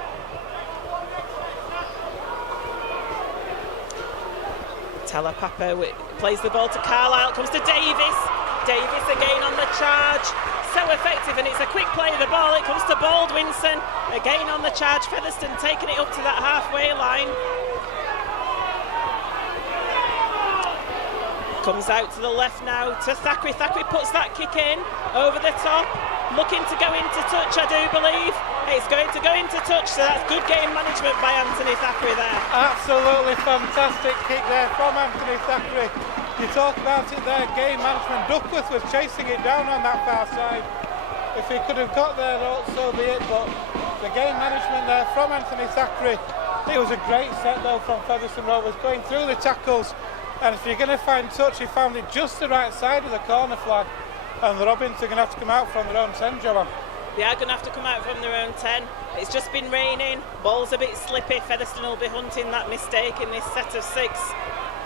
Talapapa plays the ball to Carlisle, comes to Davis. Davis again on the charge. So effective, and it's a quick play of the ball. It comes to Baldwinson again on the charge. Featherstone taking it up to that halfway line. Comes out to the left now to Thackeray. Thackeray puts that kick in over the top, looking to go into touch, I do believe. It's going to go into touch, so that's good game management by Anthony Thackeray there. Absolutely fantastic kick there from Anthony Thackeray. You talk about it there, game management. Duckworth was chasing it down on that far side. If he could have got there, so be it, but the game management there from Anthony Thackeray. It was a great set though from Featherstone Rovers, going through the tackles, and if you're going to find touch, he found it just the right side of the corner flag, and the Robins are going to have to come out from their own 10, Joanne. They are going to have to come out from their own 10. It's just been raining, ball's a bit slippy. Featherstone will be hunting that mistake in this set of 6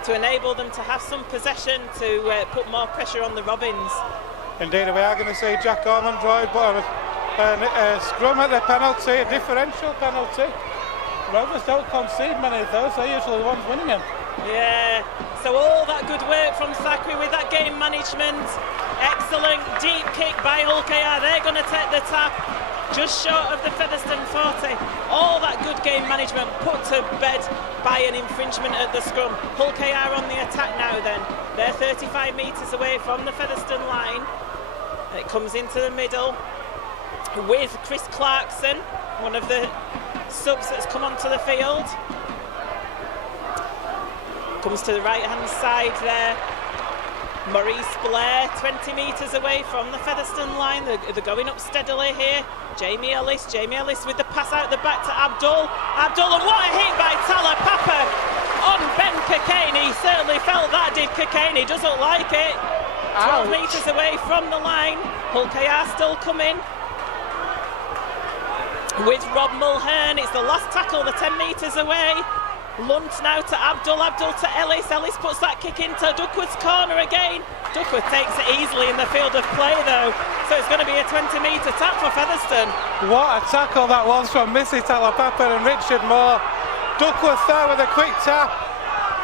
to enable them to have some possession to put more pressure on the Robins. Indeed, we are going to see Jack Ormondroyd but a scrum at the penalty, a differential penalty. Rovers don't concede many of those, they're usually the ones winning them. Yeah, so all that good work from Thackeray with that game management. Excellent deep kick by Hull KR. They're going to take the tap just short of the Featherstone 40. All that good game management put to bed by an infringement at the scrum. Hull KR on the attack now then. They're 35 metres away from the Featherstone line. It comes into the middle with Chris Clarkson, one of the subs that's come onto the field. Comes to the right hand side there. Maurice Blair, 20 metres away from the Featherstone line. They're going up steadily here. Jamie Ellis with the pass out the back to Abdul, and what a hit by Tala Papa on Ben Kokane. He certainly felt that, did Kokane. He doesn't like it. 12 metres away from the line. Hull KR still coming with Rob Mulhern. It's the last tackle, the 10 metres away. Lunt now to Abdul to Ellis. Ellis puts that kick into Duckworth's corner again. Duckworth takes it easily in the field of play though, so it's going to be a 20-metre tap for Featherstone. What a tackle that was from Missy Talapapa and Richard Moore. Duckworth there with a quick tap.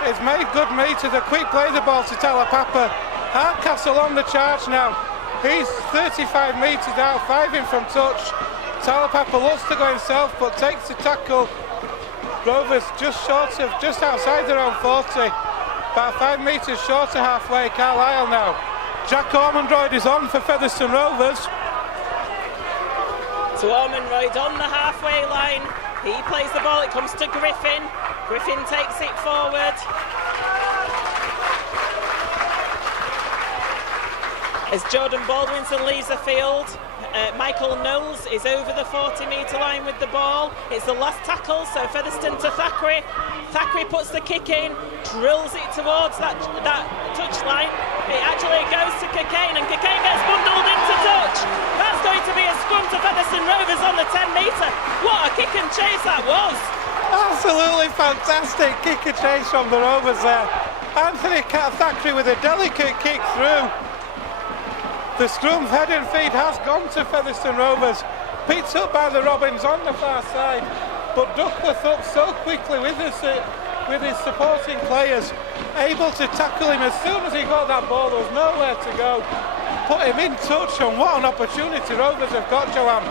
It's made good meters, a quick play the ball to Talapapa. Hardcastle on the charge now. He's 35 metres out, 5 in from touch. Talapapa looks to go himself but takes the tackle. Rovers just outside their own 40, about 5 metres short of halfway. Carlisle now. Jack Ormondroyd is on for Featherstone Rovers. So Ormondroyd on the halfway line. He plays the ball, it comes to Griffin. Griffin takes it forward. As Jordan Baldwinson leaves the field, Michael Knowles is over the 40-metre line with the ball. It's the last tackle, so Featherstone to Thackeray. Thackeray puts the kick in, drills it towards that touch line. It actually goes to Kokane, and Kokane gets bundled into touch. That's going to be a scrum to Featherstone Rovers on the 10-metre. What a kick and chase that was! Absolutely fantastic kick and chase from the Rovers there. Anthony Thackeray with a delicate kick through. The scrum head and feet has gone to Featherstone Rovers, picked up by the Robins on the far side, but Duckworth up so quickly with his supporting players, able to tackle him as soon as he got that ball. There was nowhere to go. Put him in touch, and what an opportunity Rovers have got, Joanne.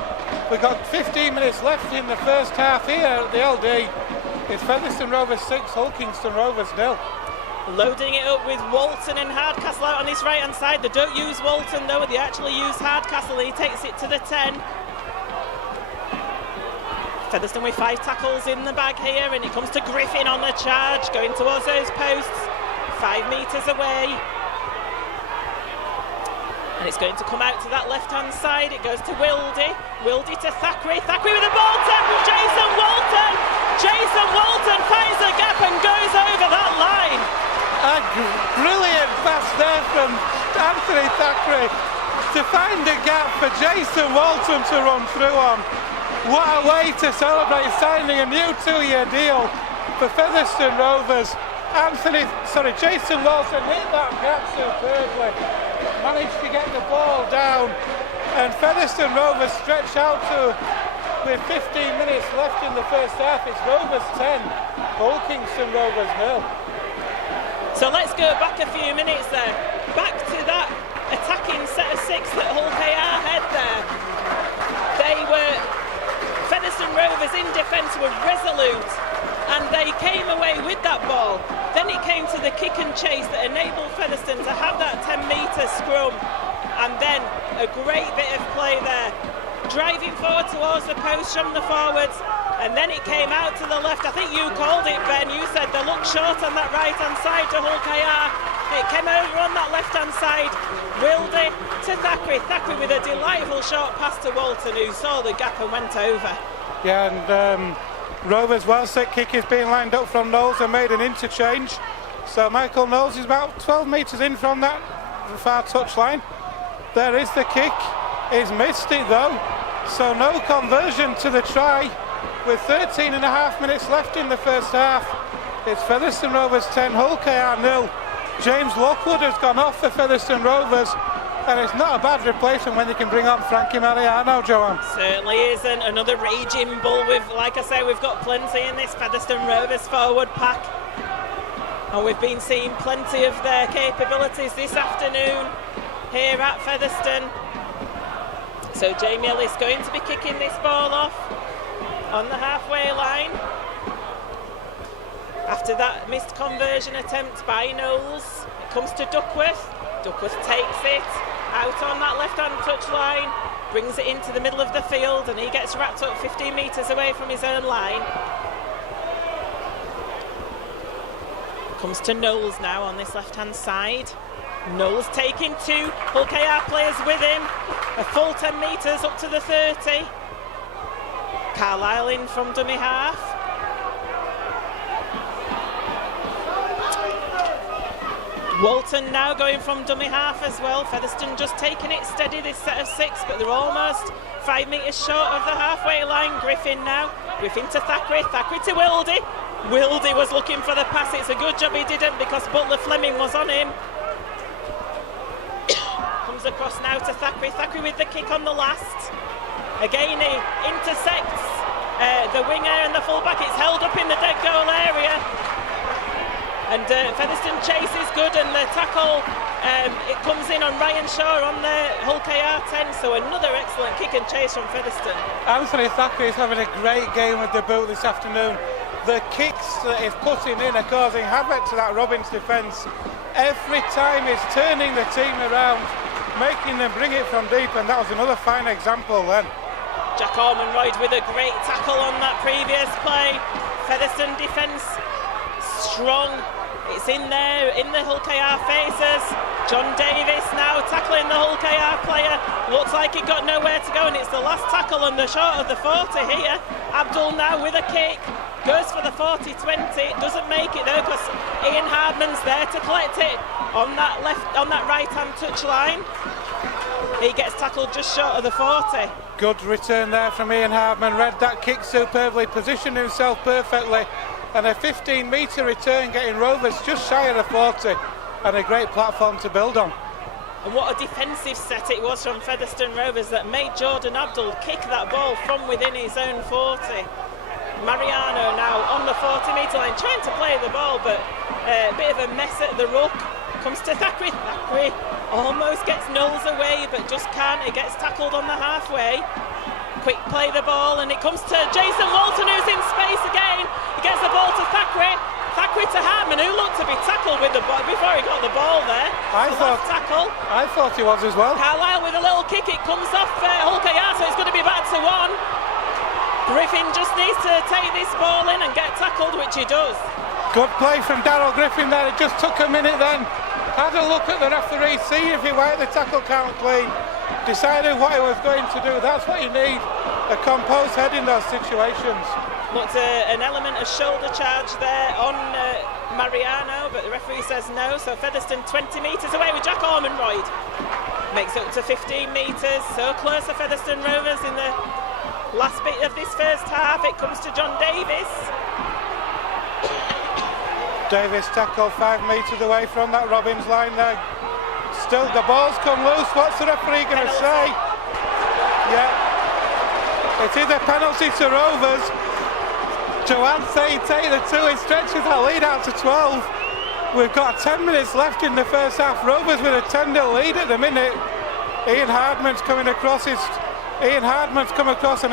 We've got 15 minutes left in the first half here at the LD. It's Featherstone Rovers 6, Hull Kingston Rovers 0. Loading it up with Walton and Hardcastle out on his right hand side. They don't use Walton though, they actually use Hardcastle. He takes it to the 10. Featherstone with 5 tackles in the bag here, and it comes to Griffin on the charge, going towards those posts, 5 metres away. And it's going to come out to that left hand side. It goes to Wildy to Thackeray. Thackeray with a ball tap from Jason Walton. Jason Walton finds a gap and goes over that line. A brilliant pass there from Anthony Thackeray to find a gap for Jason Walton to run through on. What a way to celebrate signing a new 2-year deal for Featherstone Rovers. Jason Walton hit that gap superbly, managed to get the ball down, and Featherstone Rovers stretch out to, with 15 minutes left in the first half, it's Rovers 10, Hull Kingston Rovers 0. So let's go back a few minutes there, back to that attacking set of 6 that Hull KR had there. Featherstone Rovers in defence were resolute, and they came away with that ball. Then it came to the kick and chase that enabled Featherstone to have that 10-metre scrum, and then a great bit of play there driving forward towards the post from the forwards, and then it came out to the left. I think you called it, Ben. You said they looked short on that right-hand side to Hull KR. It came over on that left-hand side. Wildy to Thackeray. Thackeray with a delightful short pass to Walton, who saw the gap and went over. Yeah, and Rovers' well-set kick is being lined up from Knowles and made an interchange. So Michael Knowles is about 12 metres in from that far touchline. There is the kick. He's missed it though. So no conversion to the try. With 13 and a half minutes left in the first half. It's Featherstone Rovers 10, Hull KR 0. James Lockwood has gone off for Featherstone Rovers. And it's not a bad replacement when you can bring on Frankie Mariano, Joanne. Certainly isn't. Another raging bull. Like I say, we've got plenty in this Featherstone Rovers forward pack. And we've been seeing plenty of their capabilities this afternoon here at Featherstone. So Jamie Ellis going to be kicking this ball off on the halfway line. After that missed conversion attempt by Knowles, it comes to Duckworth. Duckworth takes it out on that left-hand touchline, brings it into the middle of the field, and he gets wrapped up 15 metres away from his own line. Comes to Knowles now on this left-hand side. Knowles taking two Hull KR players with him, a full 10 metres up to the 30. Carlisle in from dummy half. Walton now going from dummy half as well. Featherstone just taking it steady this set of 6, but they're almost 5 metres short of the halfway line. Griffin now. Griffin to Thackeray. Thackeray to Wildy. Wildy was looking for the pass. It's a good job he didn't because Butler Fleming was on him. Comes across now to Thackeray. Thackeray with the kick on the last. Again he intersects the winger and the fullback. It's held up in the dead goal area. And Featherstone chase is good, and the tackle, it comes in on Ryan Shaw on the Hull KR 10, so another excellent kick and chase from Featherstone. Anthony Thackeray is having a great game with the boot this afternoon. The kicks that he's putting in are causing havoc to that Robins defence. Every time he's turning the team around, making them bring it from deep, and that was another fine example then. Jack Ormonroyd with a great tackle on that previous play. Featherstone defence strong. It's in there, in the Hull KR faces. John Davis now tackling the Hull KR player. Looks like he got nowhere to go, and it's the last tackle on the short of the 40 here. Abdul now with a kick. Goes for the 40-20. Doesn't make it though because Ian Hardman's there to collect it on that right-hand touch line. He gets tackled just short of the 40. Good return there from Ian Hardman. Read that kick superbly, positioned himself perfectly. And a 15-metre return getting Rovers just shy of the 40, and a great platform to build on. And what a defensive set it was from Featherstone Rovers that made Jordan Abdul kick that ball from within his own 40. Mariano now on the 40-metre line trying to play the ball, but a bit of a mess at the ruck. Comes to Thackeray. Thackeray almost gets Knowles away, but just can't. He gets tackled on the halfway. Quick play the ball, and it comes to Jason Walton, who's in space again. He gets the ball to Thackeray. Thackeray to Hartman, who looked to be tackled with the ball before he got the ball there. I thought he was as well. Carlisle with a little kick. It comes off Hull KR, so it's going to be back to 1. Griffin just needs to take this ball in and get tackled, which he does. Good play from Darryl Griffin there. It just took a minute then. Had a look at the referee, see if he wiped the tackle count clean. Decided what he was going to do. That's what you need, a composed head in those situations. Looked an element of shoulder charge there on Mariano, but the referee says no, so Featherstone 20 metres away with Jack Ormonroyd. Makes it up to 15 metres, so close to Featherstone Rovers in the last bit of this first half. It comes to John Davis. Davis tackled 5 metres away from that Robins line there. Still the ball's come loose. What's the referee going to say? Yeah, it is a penalty to Rovers. Joanne saying take the 2. It stretches our lead out to 12. We've got 10 minutes left in the first half. Rovers with a 10-0 lead at the minute. Ian Hardman's come across and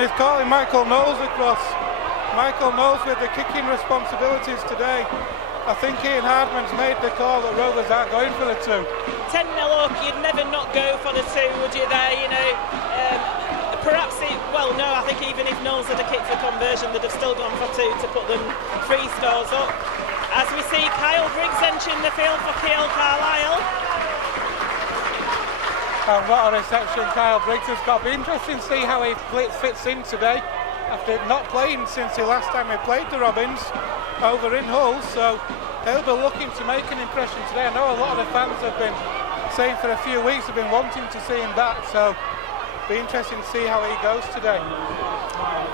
he's calling Michael Knowles across. Michael Knowles with the kicking responsibilities today. I think Ian Hardman's made the call that Rovers are going for the 2. 10-0 up, you'd never not go for the 2, would you there? You know, perhaps I think even if Knowles had a kick for conversion, they'd have still gone for 2 to put them 3 scores up. As we see Kyle Briggs entering the field for KL Carlisle. And what a reception Kyle Briggs has got. It'll be interesting to see how he fits in today after not playing since the last time he played the Robins over in Hull. So he'll be looking to make an impression today. I know a lot of the fans have been saying for a few weeks have been wanting to see him back. So be interesting to see how he goes today.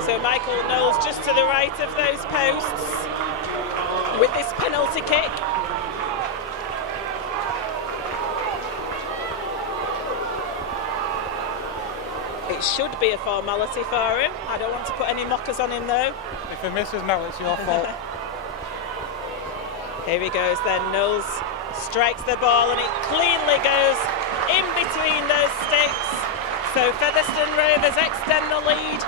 So Michael Knowles just to the right of those posts with this penalty kick. It should be a formality for him. I don't want to put any mockers on him though. If he misses now, it's your fault. Here he goes then. Knowles strikes the ball and it cleanly goes in between those sticks. So Featherstone Rovers extend the lead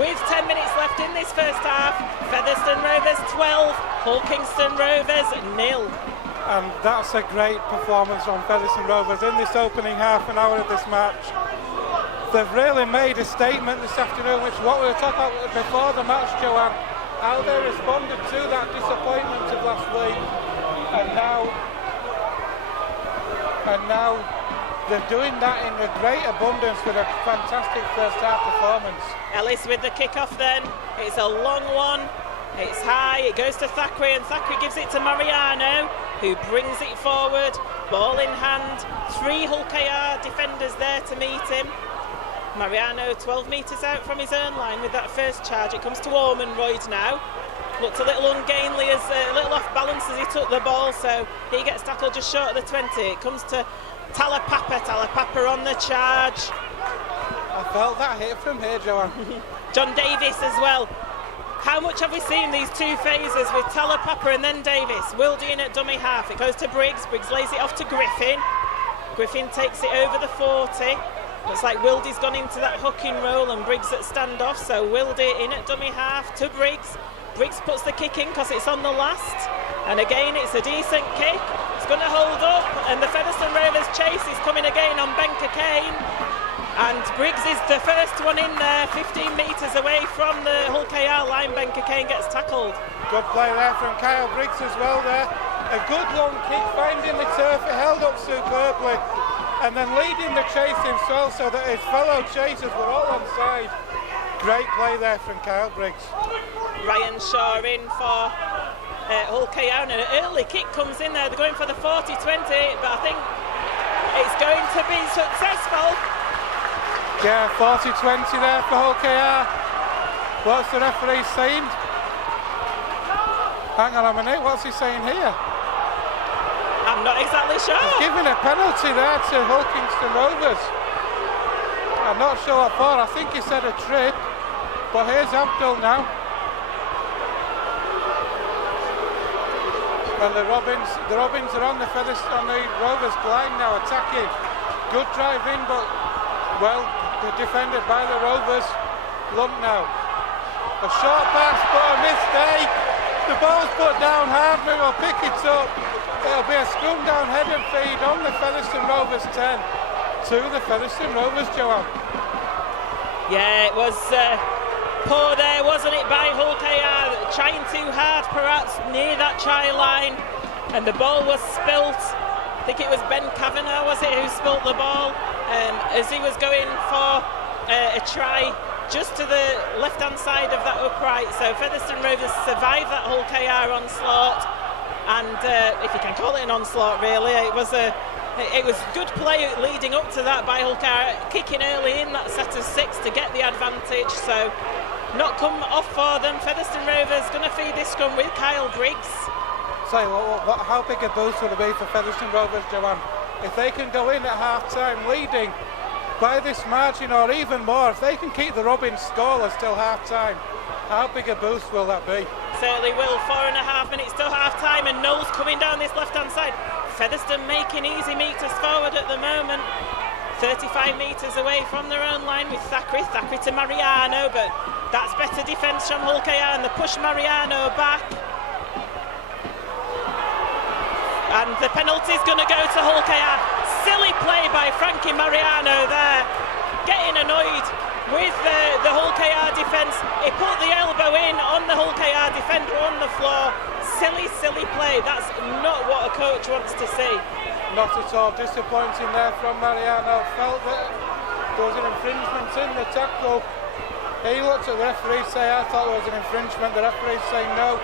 with 10 minutes left in this first half. Featherstone Rovers 12, Hull Kingston Rovers 0. And that's a great performance from Featherstone Rovers in this opening half an hour of this match. They've really made a statement this afternoon, which what we were talking about before the match, Joanne, how they responded to that disappointment of last week, and now they're doing that in a great abundance with a fantastic first half performance. Ellis with the kick-off then. It's a long one. It's high. It goes to Thackeray, and Thackeray gives it to Mariano, who brings it forward. Ball in hand. 3 Hull KR defenders there to meet him. Mariano 12 metres out from his own line with that first charge. It comes to Ormonroyd now. Looked a little ungainly, as a little off balance as he took the ball, so he gets tackled just short of the 20. It comes to Talapapa on the charge. I felt that hit from here, Joanne. John Davis as well. How much have we seen these 2 phases with Talapapa and then Davis? Wildy in at dummy half. It goes to Briggs. Briggs lays it off to Griffin. Griffin takes it over the 40. Looks like Wildy's gone into that hooking roll and Briggs at standoff. So Wildy in at dummy half to Briggs. Briggs puts the kick in because it's on the last. And again, it's a decent kick. It's going to hold up. And the Featherstone Rovers chase is coming again on Benker Kane. And Briggs is the first one in there, 15 metres away from the Hull KR line. Benker Kane gets tackled. Good play there from Kyle Briggs as well there. A good long kick, finding the turf. It held up superbly. And then leading the chase himself so that his fellow chasers were all on side. Great play there from Kyle Briggs. Ryan Shaw in for Hull KR, and an early kick comes in there. They're going for the 40-20, but I think it's going to be successful. Yeah, 40-20 there for Hull KR. What's the referee saying? Hang on a minute, what's he saying here? I'm not exactly sure. He's giving a penalty there to Hull Kingston Rovers. I'm not sure what for. I think he said a trip, but here's Abdul now. And the Robins are on the Rovers blind now, attacking. Good drive in, but well, they're defended by the Rovers. Lump now. A short pass, but a mistake. The ball's put down. Hardman will pick it up. It'll be a scrum down head and feed on the Featherstone Rovers 10 to the Featherstone Rovers, Joanne. Yeah, it was poor there, wasn't it, by Hull KR, trying too hard perhaps near that try line, and the ball was spilt. I think it was Ben Kavanagh, was it, who spilt the ball as he was going for a try just to the left-hand side of that upright. So Featherstone Rovers survived that Hull KR onslaught, and if you can call it an onslaught really, it was good play leading up to that by Hull KR, kicking early in that set of 6 to get the advantage. So not come off for them. Featherstone Rovers going to feed this scrum with Kyle Briggs. So how big a boost would it be for Featherstone Rovers, Joanne, if they can go in at half-time leading by this margin or even more? If they can keep the Robins scoreless till half-time, how big a boost will that be? Certainly will. 4.5 minutes till half-time, and Knowles coming down this left-hand side. Featherstone making easy meters forward at the moment. 35 metres away from their own line with Thackeray to Mariano, but that's better defence from Hull KR, and they push Mariano back. And the penalty's going to go to Hull KR. Silly play by Frankie Mariano there, getting annoyed with the Hull KR defence. He put the elbow in on the Hull KR defender on the floor. Silly play. That's not what a coach wants to see. Not at all. Disappointing there from Mariano. Felt that there was an infringement in the tackle. He looked at the referee, say, I thought there was an infringement. The referee's saying, no,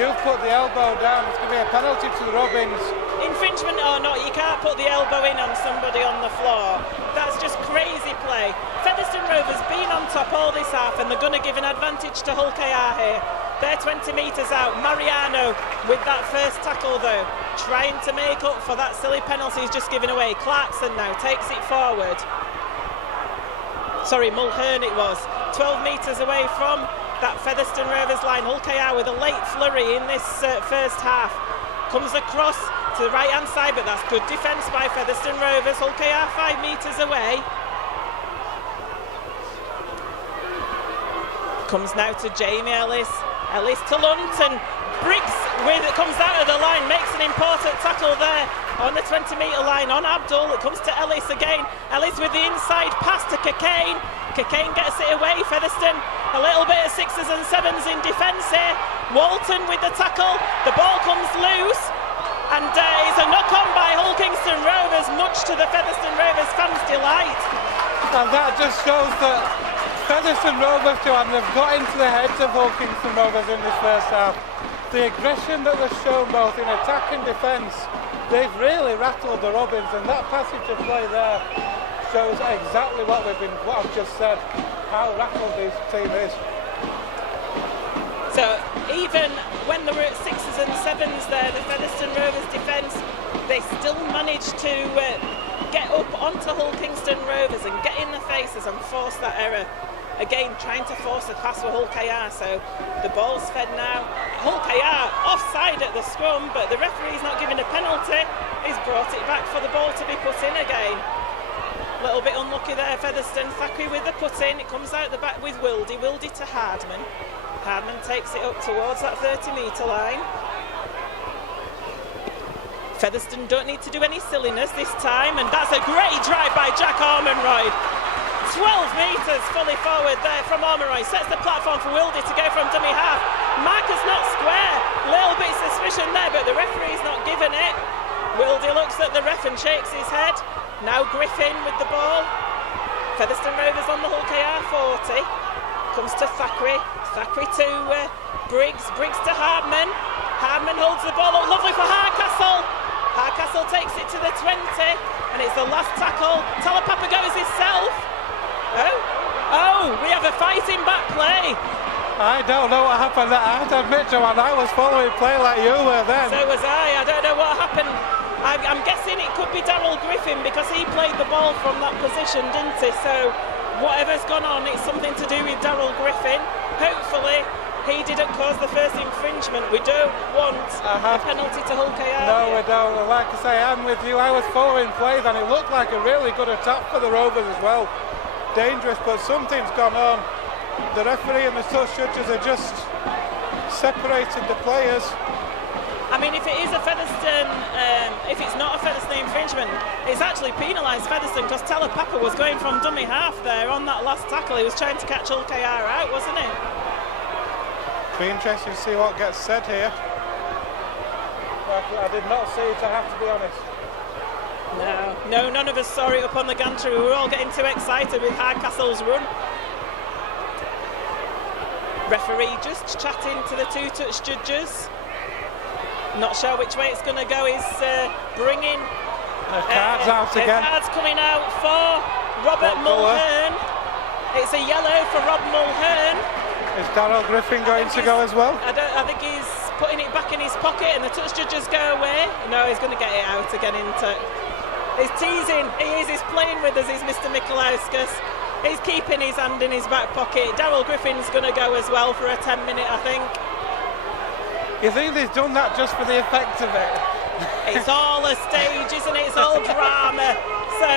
you've put the elbow down. It's going to be a penalty to the Robins. Infringement or not, you can't put the elbow in on somebody on the floor. That's just crazy play. Featherstone Rovers been on top all this half, and they're going to give an advantage to Hull KR here. They're 20 metres out. Mariano with that first tackle though, trying to make up for that silly penalty he's just given away. Clarkson now takes it forward. Sorry, Mulhern it was. 12 metres away from that Featherstone Rovers line. Hull KR with a late flurry in this first half. Comes across to the right hand side, but that's good defence by Featherstone Rovers. Hull KR 5 metres away. Comes now to Jamie Ellis. Ellis to Lunt, and Briggs comes out of the line, makes an important tackle there on the 20-metre line on Abdul. It comes to Ellis again. Ellis with the inside pass to Cockayne. Cockayne gets it away. Featherstone a little bit of 6s and 7s in defence here. Walton with the tackle. The ball comes loose, and it's a knock-on by Hull Kingston Rovers, much to the Featherstone Rovers fans' delight. And that just shows that Featherstone Rovers, Joanne, they've got into the heads of Hull Kingston Rovers in this first half. The aggression that they've shown both in attack and defence, they've really rattled the Robins, and that passage of play there shows exactly what I've just said, how rattled this team is. So even when they were at 6s and 7s there, the Featherstone Rovers defence, they still managed to get up onto Hull Kingston Rovers and get in the faces and force that error. Again, trying to force a pass for Hull KR, so the ball's fed now. Hull KR offside at the scrum, but the referee's not giving a penalty. He's brought it back for the ball to be put in again. A little bit unlucky there, Featherstone. Thackeray with the put in. It comes out the back with Wildy. Wildy to Hardman. Hardman takes it up towards that 30-metre line. Featherstone don't need to do any silliness this time, and that's a great drive by Jack Ormonroyd. 12 metres fully forward there from Ormonroyd. Sets the platform for Wildy to go from dummy half. Marker's not square. Little bit suspicion there, but the referee's not giving it. Wildy looks at the ref and shakes his head. Now Griffin with the ball. Featherstone Rovers on the Hull KR 40. Comes to Thackeray. Thackeray to Briggs. Briggs to Hardman. Hardman holds the ball up. Lovely for Hardcastle. Hardcastle takes it to the 20, and it's the last tackle. Talapapa goes himself. Oh, we have a fighting back play. I don't know what happened there. I have to admit, Joanne, I was following play like you were then. So was I don't know what happened. I'm guessing it could be Darryl Griffin, because he played the ball from that position, didn't he? So whatever's gone on, it's something to do with Darryl Griffin. Hopefully he didn't cause the first infringement. We don't want a penalty to Hull KR. No, we don't. Like I say, I'm with you. I was following play then. It looked like a really good attack for the Rovers as well. Dangerous, but something's gone on. The referee and the touch judges are just separated the players. I mean, if it is a Featherstone, if it's not a Featherstone infringement, it's actually penalised Featherstone, because Talapapa was going from dummy half there on that last tackle. He was trying to catch Hull KR out, wasn't he? Be interesting to see what gets said here. I did not see it, I have to be honest. No, none of us saw it up on the gantry. We were all getting too excited with Hardcastle's run. Referee just chatting to the two touch judges. Not sure which way it's going to go. He's bringing the cards out again. The cards coming out for Robert Mulhern. It's a yellow for Rob Mulhern. Is Darryl Griffin going to go as well? I think he's putting it back in his pocket, and the touch judges go away. No, he's going to get it out again into. He's teasing. He's playing with us. He's Mr. Mikolauskas. He's keeping his hand in his back pocket. Darryl Griffin's going to go as well for a 10-minute, I think. You think he's done that just for the effect of it? It's all a stage, isn't it? It's all drama. So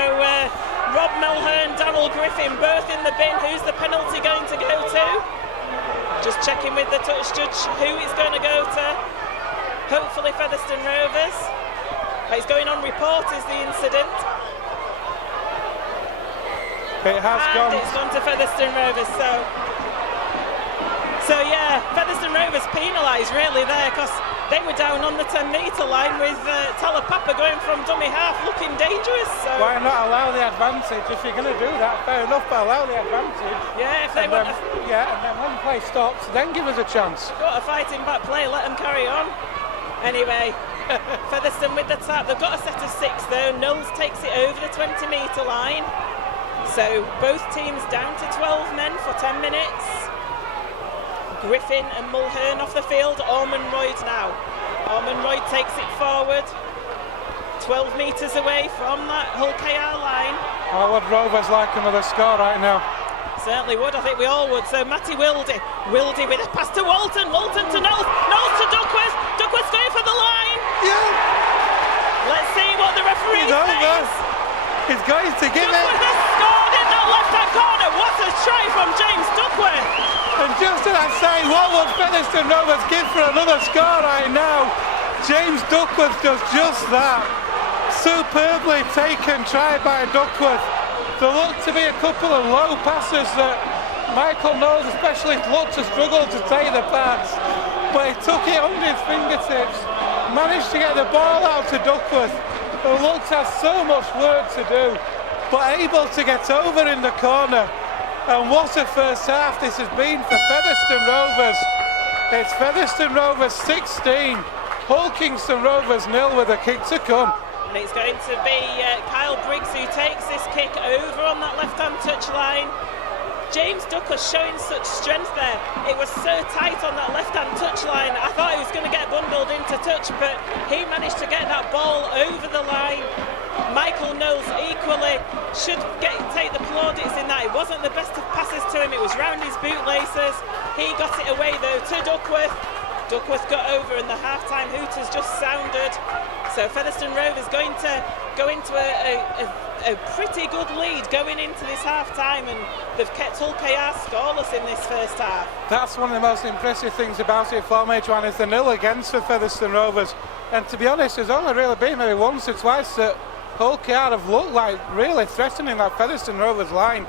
Rob Mulhern, Darryl Griffin, both in the bin. Who's the penalty going to go to? Just checking with the touch judge who it's going to go to. Hopefully Featherstone Rovers. It's going on report is the incident. It has gone. And it's gone to Featherstone Rovers. So yeah, Featherstone Rovers penalised really there, because they were down on the 10-metre line with Talapapa going from dummy half looking dangerous. So why not allow the advantage? If you're going to do that, fair enough, but allow the advantage. Yeah, if they want to... Yeah, and then when play stops, then give us a chance. Got a fighting back play, let them carry on. Anyway, Featherstone with the tap. They've got a set of 6 though. Knowles takes it over the 20-metre line. So both teams down to 12 men for 10 minutes. Griffin and Mulhern off the field. Ormond Royd now. Ormond Royd takes it forward. 12 metres away from that Hull KR line. I would Rovers like another score right now. Certainly would, I think we all would. So Matty Wildy with a pass to Walton to Knowles, Knowles to Duckworth, Duckworth's going for the line. Yeah. Let's see what the referee says. He's going to give it. Duckworth has scored in that left-hand corner. What a try from James Duckworth. And just as I say, what would Featherstone Rovers give for another score right now? James Duckworth does just that. Superbly taken try by Duckworth. There looked to be a couple of low passes that Michael Knowles especially looked to struggle to take the pass, but he took it under his fingertips, managed to get the ball out to Duckworth, who looked to have so much work to do, but able to get over in the corner. And what a first half this has been for Featherstone Rovers. It's Featherstone Rovers 16, Hull Kingston Rovers 0 with a kick to come. And it's going to be Kyle Briggs who takes this kick over on that left-hand touchline. James Duckworth showing such strength there. It was so tight on that left-hand touchline. I thought he was going to get bundled into touch, but he managed to get that ball over the line. Michael Knowles equally should take the plaudits in that. It wasn't the best of passes to him, it was round his bootlaces. He got it away though to Duckworth. Duckworth got over and the half-time hooters just sounded. So Featherstone Rovers going to go into a pretty good lead going into this half-time, and they've kept Hull KR scoreless in this first half. That's one of the most impressive things about it for me, Joanne, is the nil against for Featherstone Rovers. And to be honest, there's only really been maybe once or twice that Hull KR have looked like really threatening that Featherstone Rovers line,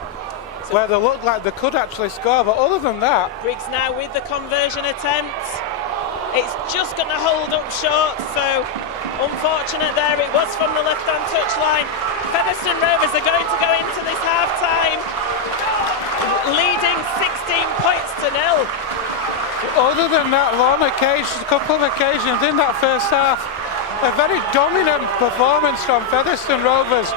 where they looked like they could actually score, but other than that... Briggs now with the conversion attempt. It's just going to hold up short, so unfortunate there. It was from the left-hand touchline. Featherstone Rovers are going to go into this half-time leading 16 points to 0. Other than that, on occasions, a couple of occasions in that first half, a very dominant performance from Featherstone Rovers,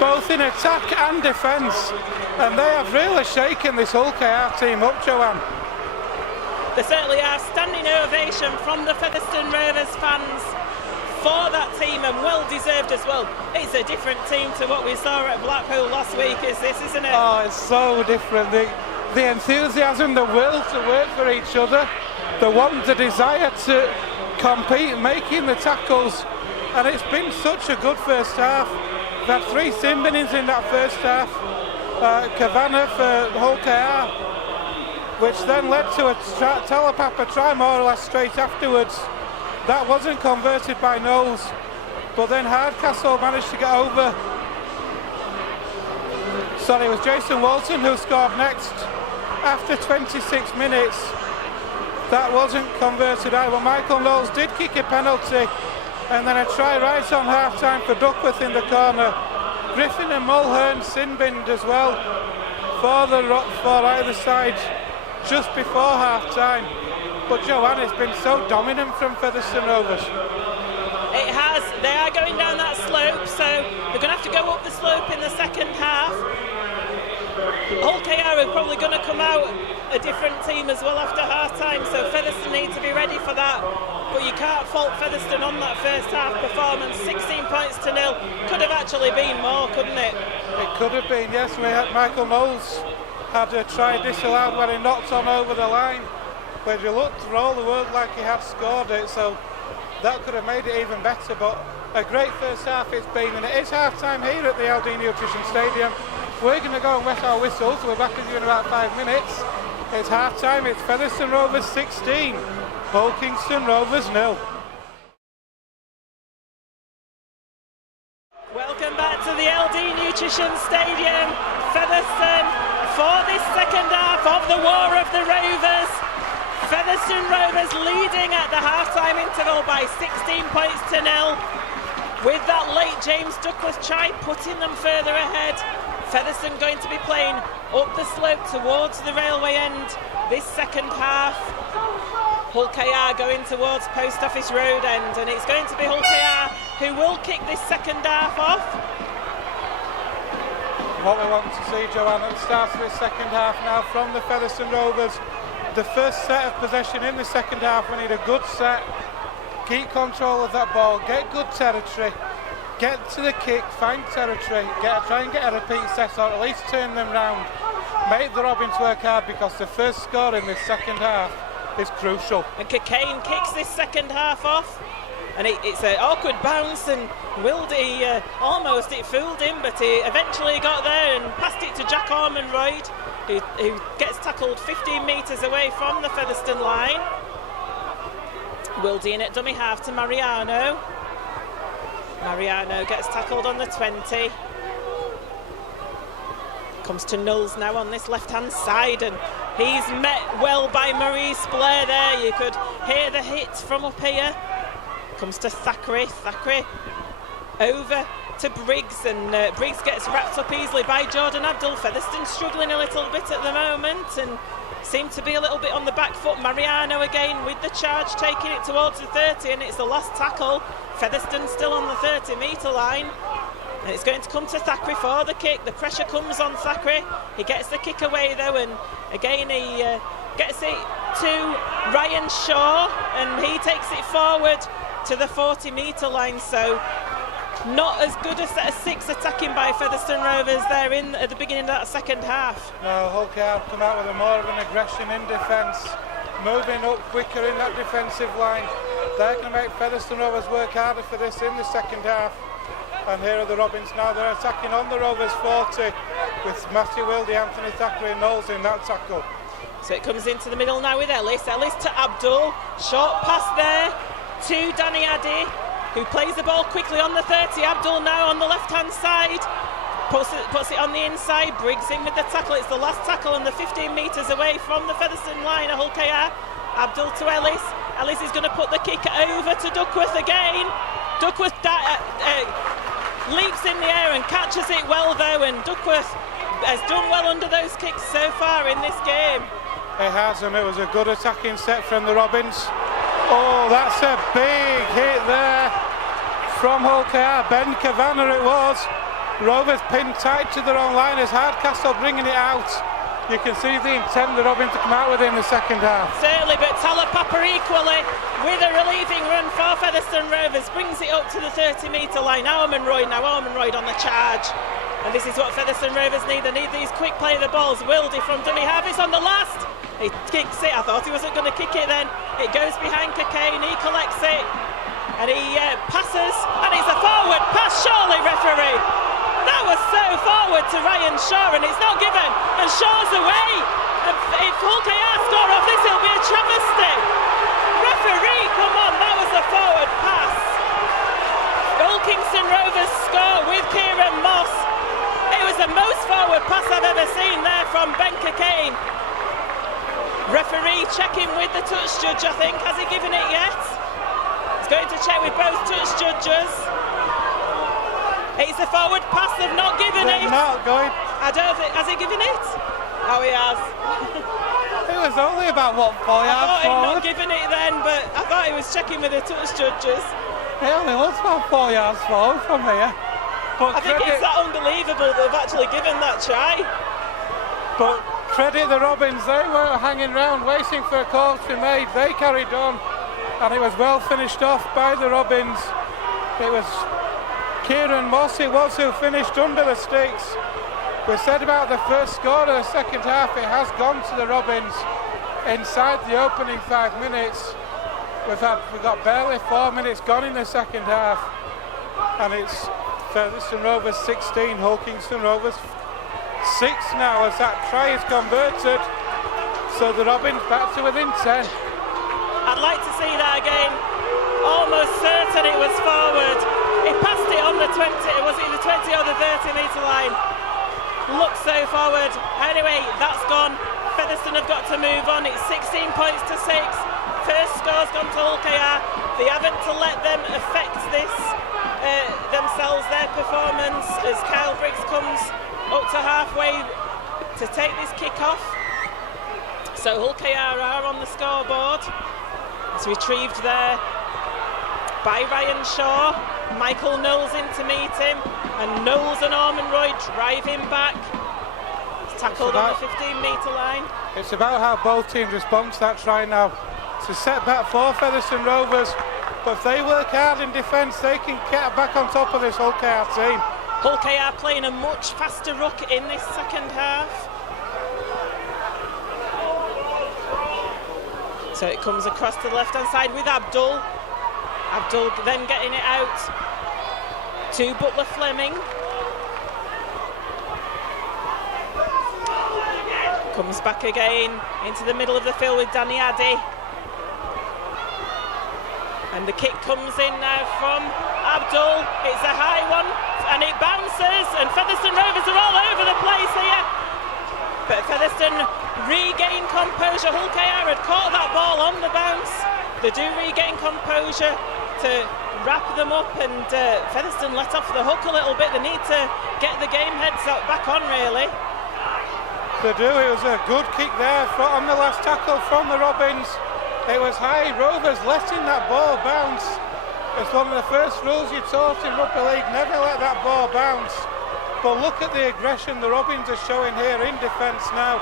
both in attack and defence, and they have really shaken this Hull KR team up, Joanne. They certainly are. Standing ovation from the Featherstone Rovers fans for that team, and well deserved as well. It's a different team to what we saw at Blackpool last week, isn't it? Oh, it's so different. The enthusiasm, the will to work for each other, the desire to compete, making the tackles, and it's been such a good first half. We've had 3 sin binnings in that first half. Kavanagh for Hull KR, which then led to a Talapapa try more or less straight afterwards. That wasn't converted by Knowles, but then Hardcastle managed to get over. Sorry, it was Jason Walton who scored next after 26 minutes. That wasn't converted either. Michael Knowles did kick a penalty, and then a try right on half-time for Duckworth in the corner. Griffin and Mulhern sin-binned as well for either side just before half-time. But Joanne, it's been so dominant from Featherstone Rovers. It has. They are going down that slope, so they're going to have to go up the slope in the second half. Hull KR are probably going to come out a different team as well after half-time, so Featherstone need to be ready for that. But you can't fault Featherstone on that first half performance. 16 points to 0. Could have actually been more, couldn't it? It could have been, yes. We had Michael Knowles had a try disallowed when he knocked on over the line, but he looked for all the world like he had scored it, so that could have made it even better. But a great first half it's been, and it is half-time here at the LD Nutrition Stadium. We're going to go and wet our whistles. We're back with you in about 5 minutes. It's half-time. It's Featherstone Rovers 16, Hull Kingston Rovers 0. Welcome back to the LD Nutrition Stadium, Featherstone, for this second half of the War of the Rovers. Featherstone Rovers leading at the half-time interval by 16 points to 0. With that late James Duckworth try putting them further ahead. Featherstone going to be playing up the slope towards the railway end this second half. Hull KR going towards Post Office Road end, and it's going to be Hull KR who will kick this second half off. What we want to see, Joanne, at the start of this second half now from the Featherstone Rovers. The first set of possession in the second half, we need a good set. Keep control of that ball, get good territory, get to the kick, find territory, try and get a repeat set or at least turn them round. Make the Robins work hard because the first score in this second half is crucial. And Cockayne kicks this second half off, and it's an awkward bounce, and Wildy almost it fooled him, but he eventually got there and passed it to Jack Ormonroyd, who gets tackled 15 metres away from the Featherstone line. Wildy in at dummy half to Mariano. Mariano gets tackled on the 20. Comes to Knowles now on this left-hand side, and he's met well by Maurice Blair there. You could hear the hit from up here. Comes to Thackeray. Thackeray over to Briggs, and Briggs gets wrapped up easily by Jordan Abdul. Featherstone struggling a little bit at the moment and seem to be a little bit on the back foot. Mariano again with the charge, taking it towards the 30, and it's the last tackle. Featherstone still on the 30-metre line. And it's going to come to Thackeray for the kick. The pressure comes on Thackeray. He gets the kick away though, and again he gets it to Ryan Shaw, and he takes it forward to the 40-metre line. So not as good a set of six attacking by Featherstone Rovers there at the beginning of that second half. No, Hull KR come out with more of an aggression in defence, moving up quicker in that defensive line. They're going to make Featherstone Rovers work harder for this in the second half. And here are the Robins now, they're attacking on the Rovers 40 with Matthew Wildy, Anthony Thackeray and Knowles in that tackle. So it comes into the middle now with Ellis. Ellis to Abdul, short pass there to Danny Addy, who plays the ball quickly on the 30. Abdul now on the left-hand side, puts it on the inside. Briggs in with the tackle. It's the last tackle and the 15 metres away from the Featherstone line at Hull KR. Abdul to Ellis. Ellis is going to put the kick over to Duckworth again. Duckworth leaps in the air and catches it well though, and Duckworth has done well under those kicks so far in this game. It has, and it was a good attacking set from the Robins. Oh, that's a big hit there from Hull KR. Ben Kavanagh it was. Rovers pinned tight to their own line as Hardcastle bringing it out. You can see the intent the Robins to come out with in the second half. Certainly, but Talapapa equally with a relieving run for Featherstone Rovers brings it up to the 30-metre line. Ormonroyd on the charge. And this is what Featherstone Rovers need. They need these quick play of the balls. Wildy from dummy half, it's on the last. He kicks it. I thought he wasn't going to kick it then. It goes behind Cockayne, he collects it. And he passes, and it's a forward pass, surely referee. That was so forward to Ryan Shaw, and it's not given, and Shaw's away. If Hull KR score off this, it'll be a travesty. Referee, come on, that was a forward pass. Hull Kingston Rovers score with Kieran Moss. It was the most forward pass I've ever seen there from Ben Cockayne. Referee checking with the touch judge, I think. Has he given it yet? He's going to check with both touch judges. It's a forward pass, they've not given it. Not going. I don't think, has he given it? Oh, he has. It was only about, 4 yards forward? I thought he'd not given it then, but I thought he was checking with the touch judges. It only looks about 4 yards forward from here. But I think it's that unbelievable they've actually given that try. But credit the Robins, they weren't hanging around waiting for a call to be made. They carried on, and it was well finished off by the Robins. It was Kieran Moss it was who finished under the sticks. We said about the first score of the second half, it has gone to the Robins inside the opening 5 minutes. We've got barely 4 minutes gone in the second half, and it's Featherstone Rovers 16, Hull Kingston Rovers 6 now as that try is converted. So the Robins back to within 10. I'd like to see that again. Almost certain it was forward. If passed it on the 20, was it the 20 or the 30 metre line? Looks so forward. Anyway, that's gone. Featherstone have got to move on. It's 16 points to 6. First score's gone to Hull KR. They haven't to let them affect this themselves, their performance, as Kyle Briggs comes up to halfway to take this kick off. So Hull KR are on the scoreboard. It's retrieved there by Ryan Shaw. Michael Knowles in to meet him, and Knowles and Ormonroy drive him back. It's tackled on the 15 metre line. It's about how both teams respond to that try now. It's a setback for Featherstone Rovers, but if they work hard in defence, they can get back on top of this Hull KR team. Hull KR playing a much faster ruck in this second half. So it comes across to the left-hand side with Abdul. Abdul then getting it out to Butler Fleming. Comes back again into the middle of the field with Danny Addy. And the kick comes in now from Abdul. It's a high one and it bounces, and Featherstone Rovers are all over the place here. But Featherstone regain composure. Hull KR had caught that ball on the bounce. They do regain composure to wrap them up, and Featherstone let off the hook a little bit. They need to get the game heads back on, really. They do. It was a good kick there on the last tackle from the Robins. It was high. Rovers letting that ball bounce. It's one of the first rules you're taught in rugby league, never let that ball bounce. But look at the aggression the Robins are showing here in defence now,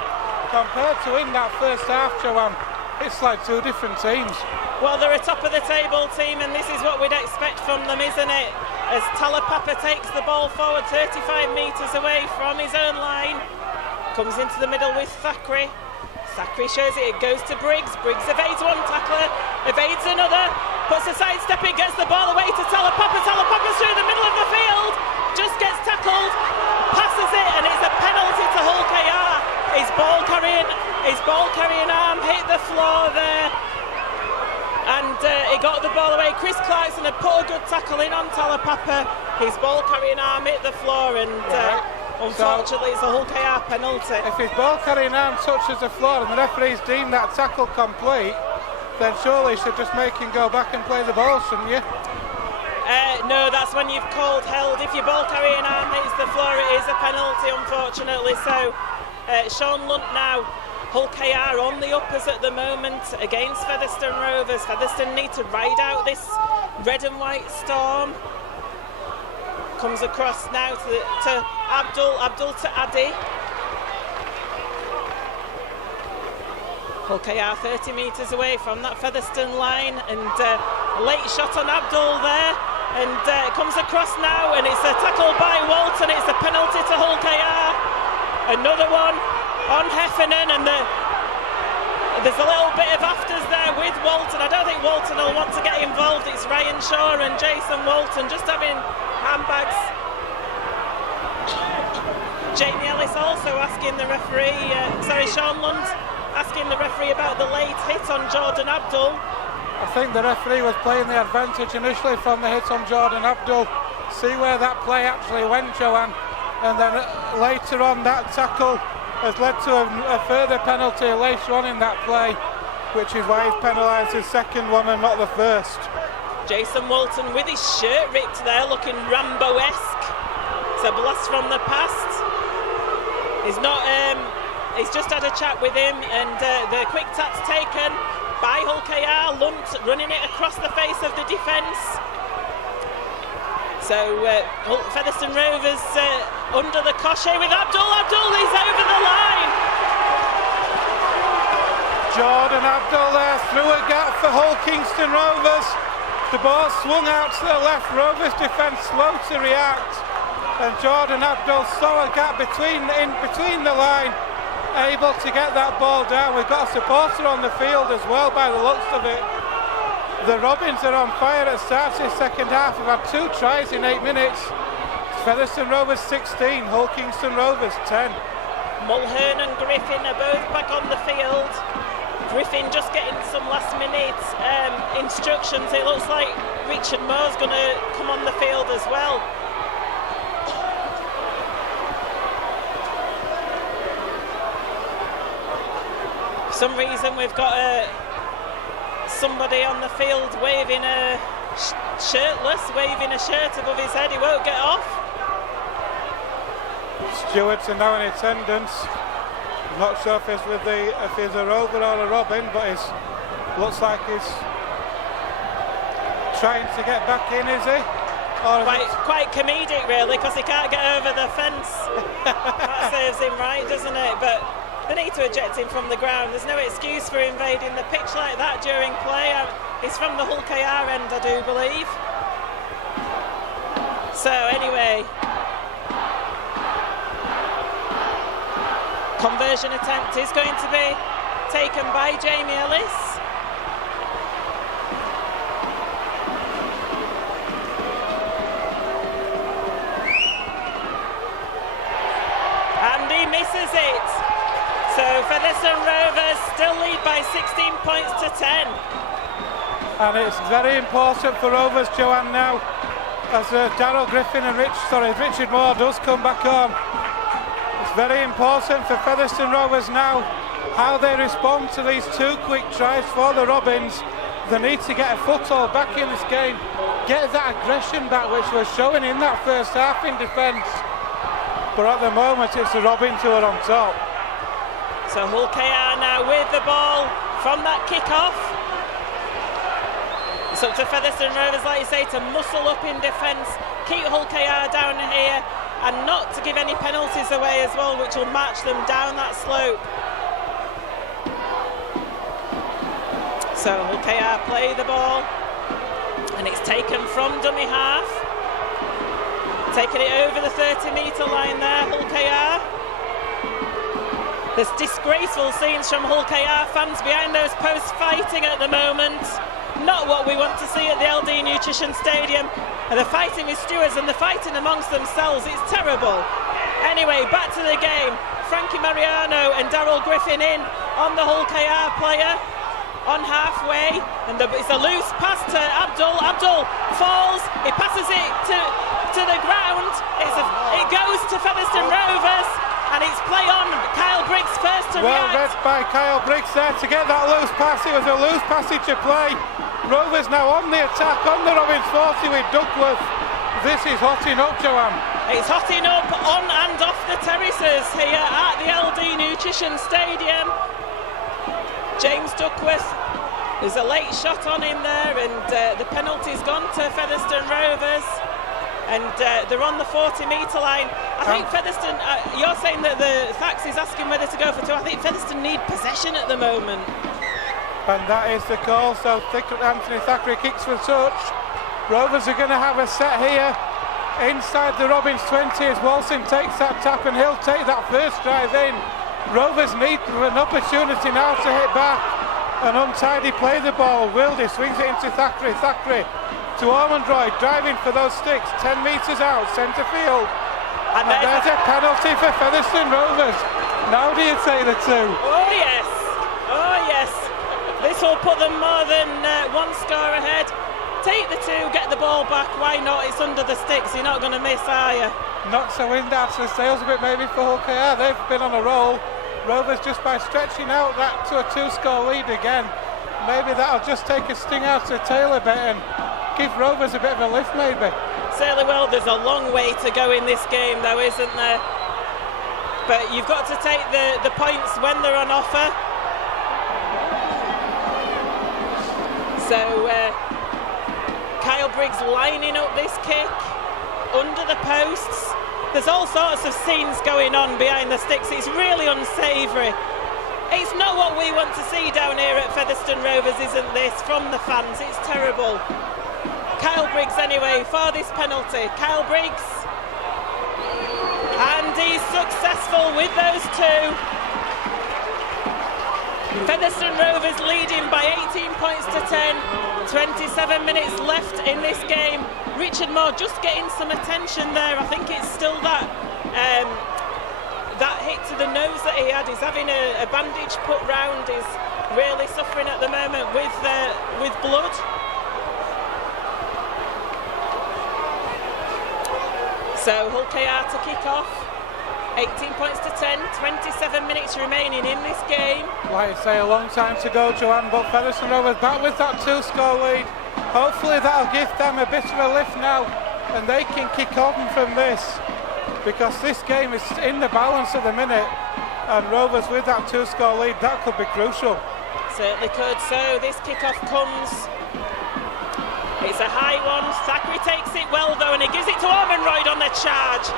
compared to in that first half, Joanne. It's like two different teams. Well, they're a top of the table team, and this is what we'd expect from them, isn't it? As Talapapa takes the ball forward 35 metres away from his own line. Comes into the middle with Thackeray. Thackeray shows it goes to Briggs. Briggs evades one tackler, evades another, puts a side step in, gets the ball away to Talapapa. Talapapa's through the middle of the field, just gets tackled, passes it, and it's a penalty to Hull KR. His ball carrying arm hit the floor there, and he got the ball away. Chris Clarkson had put a good tackle in on Talapapa. His ball carrying arm hit the floor, and unfortunately it's a Hull KR penalty. If his ball carrying arm touches the floor and the referees deem that tackle complete, then surely you should just make him go back and play the ball, shouldn't you? No, that's when you've called held. If your ball carrying arm hits the floor, it is a penalty, unfortunately. So Sean Lunt now. Hull KR on the uppers at the moment against Featherstone Rovers. Featherstone need to ride out this red and white storm. Comes across now to Abdul to Addy. Hull KR 30 metres away from that Featherstone line, and a late shot on Abdul there, and it comes across now, and it's a tackle by Walton. It's a penalty to Hull KR. Another one on Heffernan, and there's a little bit of afters there with Walton. I don't think Walton will want to get involved. It's Ryan Shaw and Jason Walton just having handbags. Jamie Ellis also asking the referee, Sean Lunt asking the referee about the late hit on Jordan Abdul. I think the referee was playing the advantage initially from the hit on Jordan Abdul. See where that play actually went, Joanne, and then later on that tackle has led to a further penalty later on in that play, which is why he's penalised his second one and not the first. Jason Walton with his shirt ripped there, looking Rambo-esque. It's a blast from the past. He's just had a chat with him, and the quick tap's taken by Hull KR. Lunt running it across the face of the defence. So Featherstone Rovers under the crochet with Abdul. Abdul is over the line. Jordan Abdul there through a gap for Hull Kingston Rovers. The ball swung out to the left. Rovers defence slow to react, and Jordan Abdul saw a gap between the line, able to get that ball down. We've got a supporter on the field as well by the looks of it. The Robins are on fire at the start of the second half. We've had 2 tries in 8 minutes. Featherstone Rovers 16, Hull Kingston Rovers 10. Mulhern and Griffin are both back on the field. Griffin just getting some last minute instructions. It looks like Richard Moore's going to come on the field as well. For some reason we've got somebody on the field waving a shirtless, waving a shirt above his head. He won't get off. Stewards are now in attendance. I'm not sure if he's a Rover or a Robin, but it looks like he's trying to get back in, is he? Or quite comedic, really, because he can't get over the fence. That serves him right, doesn't it? But they need to eject him from the ground. There's no excuse for invading the pitch like that during play. He's from the Hull KR end, I do believe. So anyway, conversion attempt is going to be taken by Jamie Ellis. And he misses it. So Featherstone Rovers still lead by 16 points to 10. And it's very important for Rovers, Joanne, now, as Darryl Griffin and Richard Moore does come back on. It's very important for Featherstone Rovers now how they respond to these two quick tries for the Robins. They need to get a foothold back in this game, get that aggression back which was showing in that first half in defence. But at the moment it's the Robins who are on top. So Hull KR now with the ball from that kick-off. It's up to Featherstone Rovers, like you say, to muscle up in defence, keep Hull KR down here, and not to give any penalties away as well, which will march them down that slope. So Hull KR play the ball, and it's taken from dummy half. Taking it over the 30-metre line there, Hull KR. There's disgraceful scenes from Hull KR fans behind those posts fighting at the moment. Not what we want to see at the LD Nutrition Stadium. And they're fighting with stewards and they're fighting amongst themselves. It's terrible. Anyway, back to the game. Frankie Mariano and Darryl Griffin in on the Hull KR player. On halfway, and it's a loose pass to Abdul. Abdul falls. He passes it to the ground. It goes to Featherstone Rovers, and it's play on. Kyle Briggs first to react. Well read by Kyle Briggs there to get that loose pass. It was a loose passage to play. Rovers now on the attack on the Robins 40 with Duckworth. This is hotting up, Joanne. It's hotting up on and off the terraces here at the LD Nutrition Stadium. James Duckworth, there's a late shot on him there, and the penalty's gone to Featherstone Rovers, and they're on the 40-metre line. I think Featherstone, you're saying that the Thax is asking whether to go for two. I think Featherstone need possession at the moment. And that is the call, so Anthony Thackeray kicks for touch. Rovers are going to have a set here inside the Robins 20 as Walson takes that tap, and he'll take that first drive in. Rovers need an opportunity now to hit back and untidy play the ball. Wildy swings it into Thackeray. Thackeray to Ormondroyd, driving for those sticks, 10 metres out, centre field. And there's a penalty for Featherstone Rovers. Now do you take the two? Oh yes, oh yes. This will put them more than one score ahead. Take the two, get the ball back, why not? It's under the sticks, you're not going to miss, are you? Knocks the wind out of the sails a bit maybe for Hull KR. They've been on a roll. Rovers just by stretching out that to a two-score lead again. Maybe that'll just take a sting out of the tail a bit and give Rovers a bit of a lift maybe. Certainly will. There's a long way to go in this game though, isn't there? But you've got to take the points when they're on offer. So Kyle Briggs lining up this kick under the posts. There's all sorts of scenes going on behind the sticks. It's really unsavoury. It's not what we want to see down here at Featherstone Rovers, isn't this, from the fans? It's terrible. Kyle Briggs anyway for this penalty. Kyle Briggs. And he's successful with those two. Featherstone Rovers leading by 18 points to 10. 27 minutes left in this game. Richard Moore just getting some attention there. I think it's still that that hit to the nose that he had. He's having a bandage put round. He's really suffering at the moment with blood. So Hull KR to kick off. 18 points to 10, 27 minutes remaining in this game. Like I say, a long time to go, Joanne, but Featherstone Rovers back with that 2-score lead. Hopefully that'll give them a bit of a lift now, and they can kick on from this, because this game is in the balance at the minute, and Rovers with that 2-score lead, that could be crucial. Certainly could. So this kick-off comes. It's a high one. Thackeray takes it well though, and he gives it to Ormonroyd on the charge.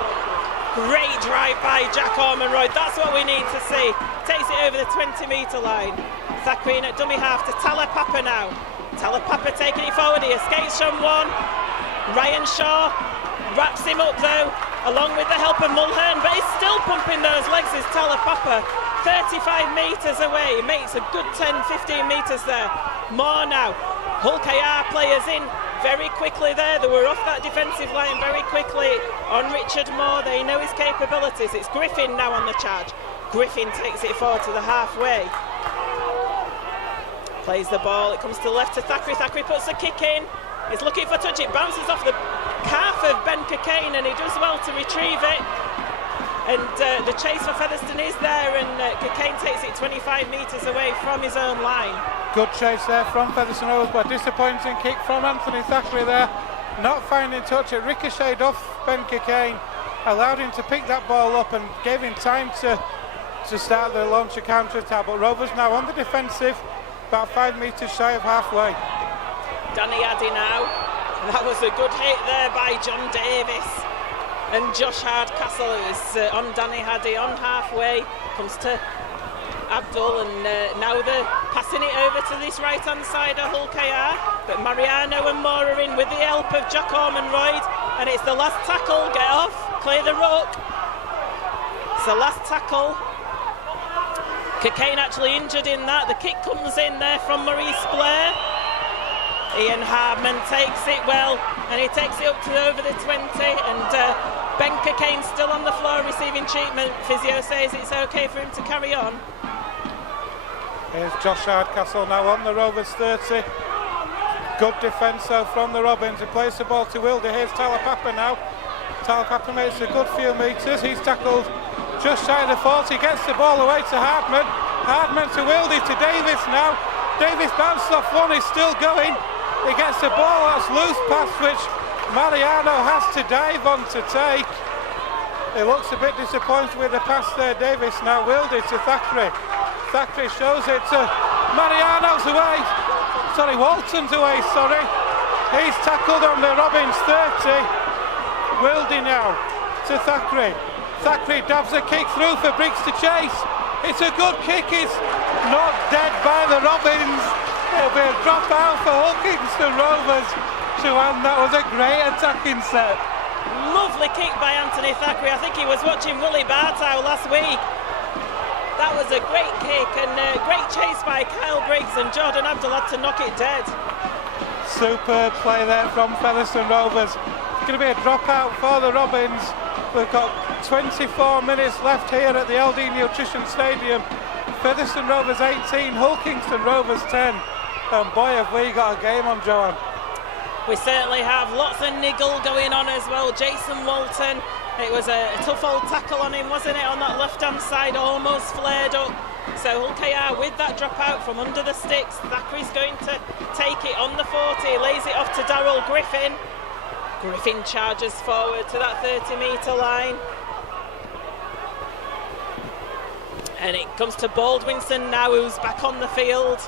Great drive by Jack Ormonroyd. That's what we need to see. Takes it over the 20-metre line. Thackeray in at dummy half to Talapapa now. Talapapa taking it forward. He escapes from one. Ryan Shaw wraps him up though, along with the help of Mulhern, but he's still pumping those legs as Talapapa. 35 metres away. He makes a good 10-15 metres there. More now. Hull KR players in very quickly there. They were off that defensive line very quickly on Richard Moore. They know his capabilities. It's Griffin now on the charge. Griffin takes it forward to the halfway. Plays the ball. It comes to the left to Thackeray. Thackeray puts the kick in. He's looking for touch. It bounces off the calf of Ben Cockayne, and he does well to retrieve it. And the chase for Featherstone is there, and Cockayne takes it 25 metres away from his own line. Good chase there from Featherstone Rovers, but disappointing kick from Anthony Thackeray there. Not finding touch. It ricocheted off Ben Cockayne, allowed him to pick that ball up and gave him time to start the launch of counter-attack. But Rovers now on the defensive, about 5 metres shy of halfway. Danny Addy now. That was a good hit there by John Davis. And Josh Hardcastle is on Danny Haddy on halfway, comes to Abdul, and now they're passing it over to this right hand side of Hull KR, but Mariano and Moore are in with the help of Jack Ormonroyd, and it's the last tackle. Get off, clear the ruck. It's the last tackle. Cockayne actually injured in that. The kick comes in there from Maurice Blair. Ian Hardman takes it well, and he takes it up to over the 20, and Ben Cockayne still on the floor receiving treatment. Physio says it's okay for him to carry on. Here's Josh Hardcastle now on the Rovers 30. Good defence though from the Robins. He plays the ball to Wilder. Here's Talapapa now. Talapapa makes a good few metres. He's tackled just shy of the 40. Gets the ball away to Hardman. Hardman to Wilder to Davis now. Davis bounced off one. He's still going. He gets the ball, that's loose pass, which Mariano has to dive on to take. He looks a bit disappointed with the pass there. Davis now Wildy to Thackeray. Thackeray shows it to Mariano's away. Sorry, Walton's away, sorry. He's tackled on the Robins 30. Wildy now to Thackeray. Thackeray dabs a kick through for Briggs to chase. It's a good kick, it's not dead by the Robins. It'll be a drop out for Hull Kingston Rovers. Joanne, that was a great attacking set. Lovely kick by Anthony Thackeray. I think he was watching Willie Bartow last week. That was a great kick, and a great chase by Kyle Briggs, and Jordan Abdul had to knock it dead. Superb play there from Featherstone Rovers. It's going to be a drop out for the Robins. We've got 24 minutes left here at the LD Nutrition Stadium. Featherstone Rovers 18, Hull Kingston Rovers 10. And boy, have we got a game on, Joanne. We certainly have. Lots of niggle going on as well. Jason Walton, it was a tough old tackle on him, wasn't it, on that left-hand side, almost flared up. So Hull KR with that drop out from under the sticks. Thackeray's going to take it on the 40, lays it off to Darryl Griffin. Griffin charges forward to that 30-metre line. And it comes to Baldwinson now, who's back on the field.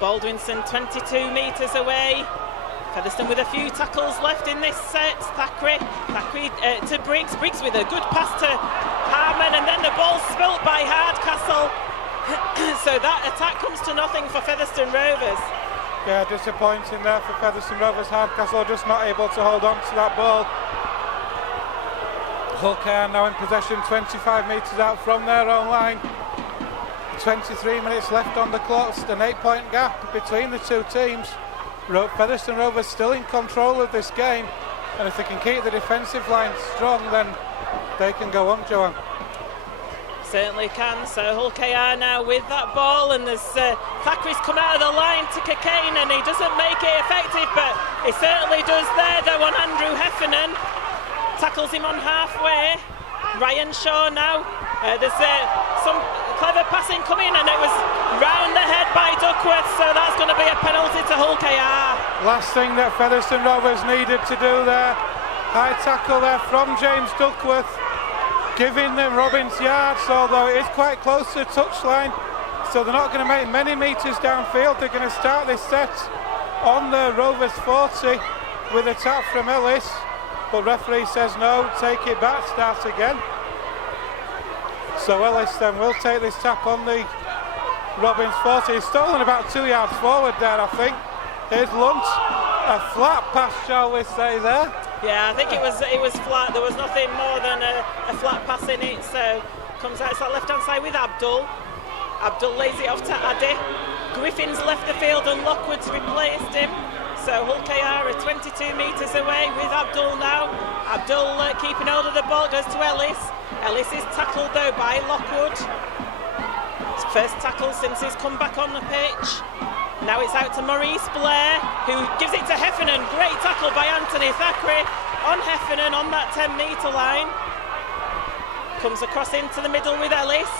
Baldwinson 22 metres away. Featherstone with a few tackles left in this set. Thackeray to Briggs. Briggs with a good pass to Harman, and then the ball spilt by Hardcastle. So that attack comes to nothing for Featherstone Rovers. Yeah, disappointing there for Featherstone Rovers. Hardcastle just not able to hold on to that ball. Hull KR now in possession, 25 metres out from their own line. 23 minutes left on the clock, an 8-point gap between the two teams. Featherstone Rovers still in control of this game, and if they can keep the defensive line strong, then they can go on, Joanne. Certainly can. So Hull KR now with that ball, and there's Thackeray's come out of the line to Cockayne, and he doesn't make it effective, but he certainly does there though on Andrew Heffernan. tackles him on halfway. Ryan Shaw now. There's some clever passing coming, and it was round the head by Duckworth, so that's going to be a penalty to Hull KR. Last thing that Featherstone Rovers needed to do there. High tackle there from James Duckworth, giving them Robins yards, although it is quite close to the touchline, so they're not going to make many metres downfield. They're going to start this set on the Rovers 40 with a tap from Ellis, but referee says no, take it back, start again. So Ellis then will take this tap on the Robins 40. He's stolen about 2 yards forward there, I think. Here's Lunt, a flat pass, shall we say, there. Yeah, I think it was flat. There was nothing more than a flat pass in it. So comes out that left hand side with Abdul. Abdul lays it off to Addy. Griffin's left the field and Lockwood's replaced him. So Hull KR are 22 metres away with Abdul now. Abdul keeping hold of the ball, goes to Ellis. Ellis is tackled though by Lockwood. His first tackle since he's come back on the pitch. Now it's out to Maurice Blair, who gives it to Heffernan. Great tackle by Anthony Thackeray on Heffernan on that 10-metre line. Comes across into the middle with Ellis.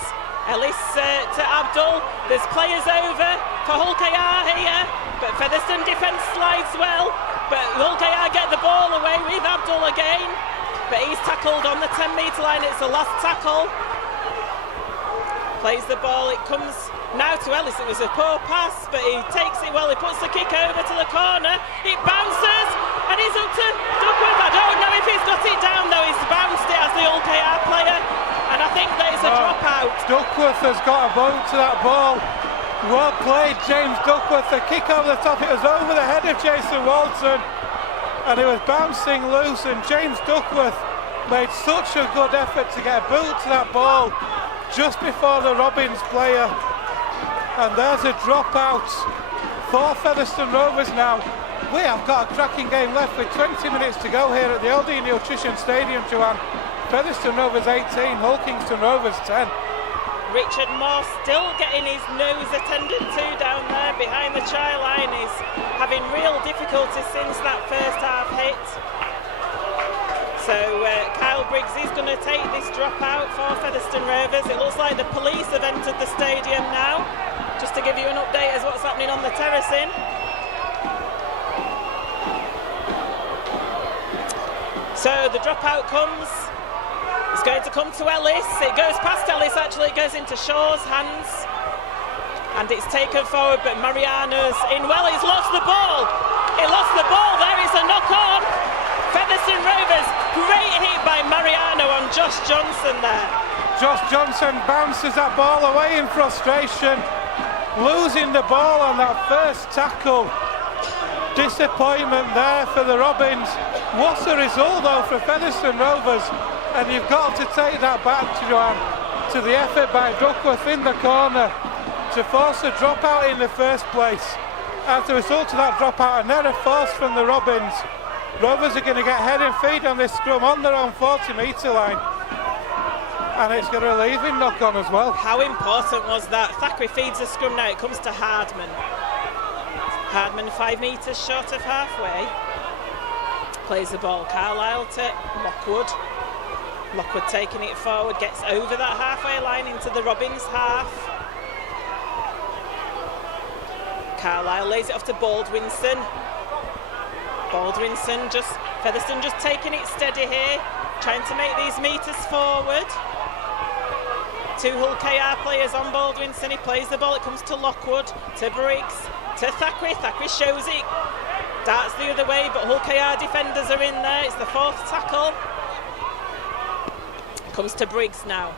Ellis to Abdul. There's players over for Hull KR here, but Featherstone defence slides well. But Hull KR get the ball away with Abdul again. But he's tackled on the 10-metre line. It's the last tackle. Plays the ball. It comes now to Ellis. It was a poor pass, but he takes it well. He puts the kick over to the corner. It bounces, and he's up to Duckworth. I don't know if he's got it down though. He's bounced it as the Hull KR player, and I think that is a dropout. Duckworth has got a boat to that ball. Well played, James Duckworth. The kick over the top. It was over the head of Jason Walton, and it was bouncing loose. And James Duckworth made such a good effort to get a boot to that ball just before the Robins player. And there's a dropout for Featherstone Rovers now. We have got a cracking game left with 20 minutes to go here at the LD Nutrition Stadium, Joanne. Featherstone Rovers 18, Hull Kingston Rovers 10. Richard Moore still getting his nose attended to down there behind the try line. He's having real difficulty since that first half hit. So Kyle Briggs is going to take this dropout for Featherstone Rovers. It looks like the police have entered the stadium now. Just to give you an update as what's happening on the terracing. So the dropout comes. It's going to come to Ellis. It goes past Ellis actually. It goes into Shaw's hands. And it's taken forward, but Mariano's in well. He's lost the ball. He lost the ball. There is a knock on. Featherstone Rovers, great hit by Mariano on Josh Johnson there. Josh Johnson bounces that ball away in frustration, losing the ball on that first tackle. Disappointment there for the Robins. What's the result though for Featherstone Rovers? And you've got to take that back, Joanne, to the effort by Duckworth in the corner to force a dropout in the first place. As a result of that dropout, an error forced from the Robins. Rovers are going to get head and feet on this scrum on their own 40-metre line. And it's got a relieving knock on as well. How important was that? Thackeray feeds the scrum now. It comes to Hardman. Hardman 5 metres short of halfway. Plays the ball. Carlisle to Lockwood. Lockwood taking it forward. Gets over that halfway line into the Robins half. Carlisle lays it off to Baldwinson. Baldwinson Featherstone just taking it steady here, trying to make these metres forward. 2 Hull KR players on Baldwinson. He plays the ball, it comes to Lockwood, to Briggs, to Thackeray. Thackeray shows it, darts the other way, but Hull KR defenders are in there. It's the 4th tackle. Comes to Briggs now.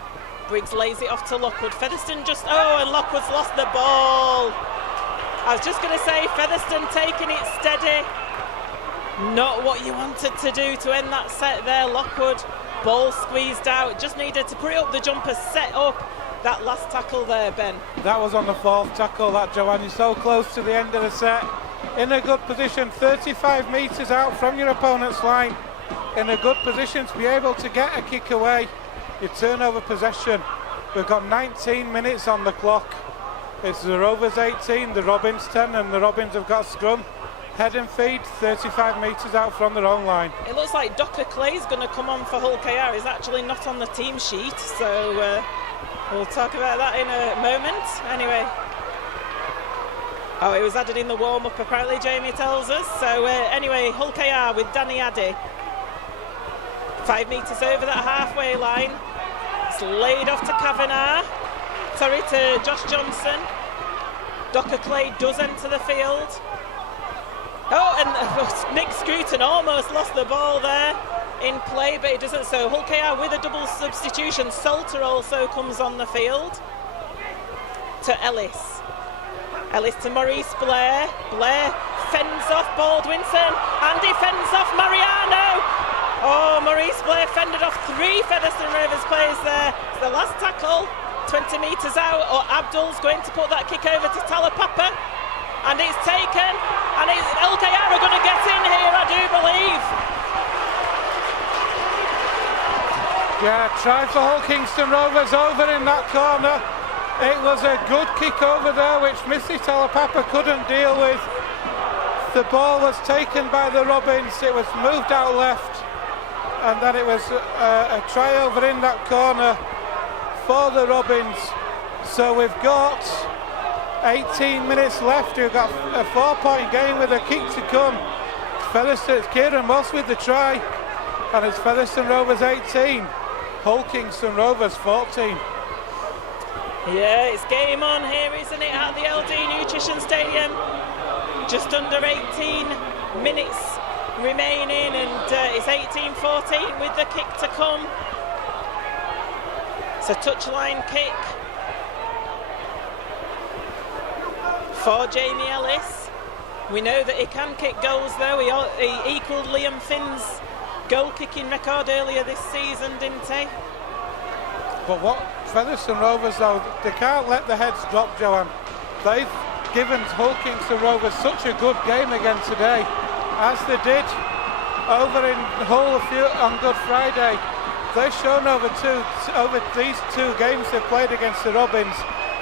Briggs lays it off to Lockwood. Featherstone and Lockwood's lost the ball. I was just going to say, Featherstone taking it steady. Not what you wanted to do to end that set there. Lockwood, ball squeezed out, just needed to put it up the jumper, set up that last tackle there, Ben. That was on the 4th tackle, that, Joanne. You're so close to the end of the set. In a good position, 35 metres out from your opponent's line. In a good position to be able to get a kick away. Your turnover possession. We've got 19 minutes on the clock. It's the Rovers 18, the Robins 10, and the Robins have got scrum head and feet 35 metres out from their own line. It looks like Docker Clay's going to come on for Hull KR. He's actually not on the team sheet, so we'll talk about that in a moment. Anyway, he was added in the warm-up apparently, Jamie tells us. So anyway, Hull KR with Danny Addy. 5 metres over that halfway line. It's laid off to to Josh Johnson. Docker Clay does enter the field. And Nick Scruton almost lost the ball there in play, but it doesn't. So Hull KR with a double substitution. Salter also comes on the field. To Ellis. Ellis to Maurice Blair. Blair fends off Baldwinson and he fends off Mariano. Maurice Blair fended off 3 Featherstone Rovers players there. It's the last tackle, 20 metres out, Abdul's going to put that kick over to Talapapa. And it's taken, and Hull KR are going to get in here, I do believe. Yeah, try for Hull Kingston Rovers over in that corner. It was a good kick over there, which Missy Talapapa couldn't deal with. The ball was taken by the Robins, it was moved out left, and then it was a try over in that corner for the Robins. So we've got 18 minutes left. We've got a 4-point game with a kick to come. Featherstone's Kieran Moss with the try, and it's Featherstone Rovers 18, Hull Kingston Rovers 14. Yeah, it's game on here, isn't it, at the LD Nutrition Stadium. Just under 18 minutes remaining, and it's 18-14 with the kick to come. It's a touchline kick for Jamie Ellis. We know that he can kick goals though. He equalled Liam Finn's goal kicking record earlier this season, didn't he? But what Featherstone Rovers though, they can't let the heads drop, Joanne. They've given Hull Kingston Rovers such a good game again today, as they did over in Hull on Good Friday. They've shown over these 2 games they've played against the Robins,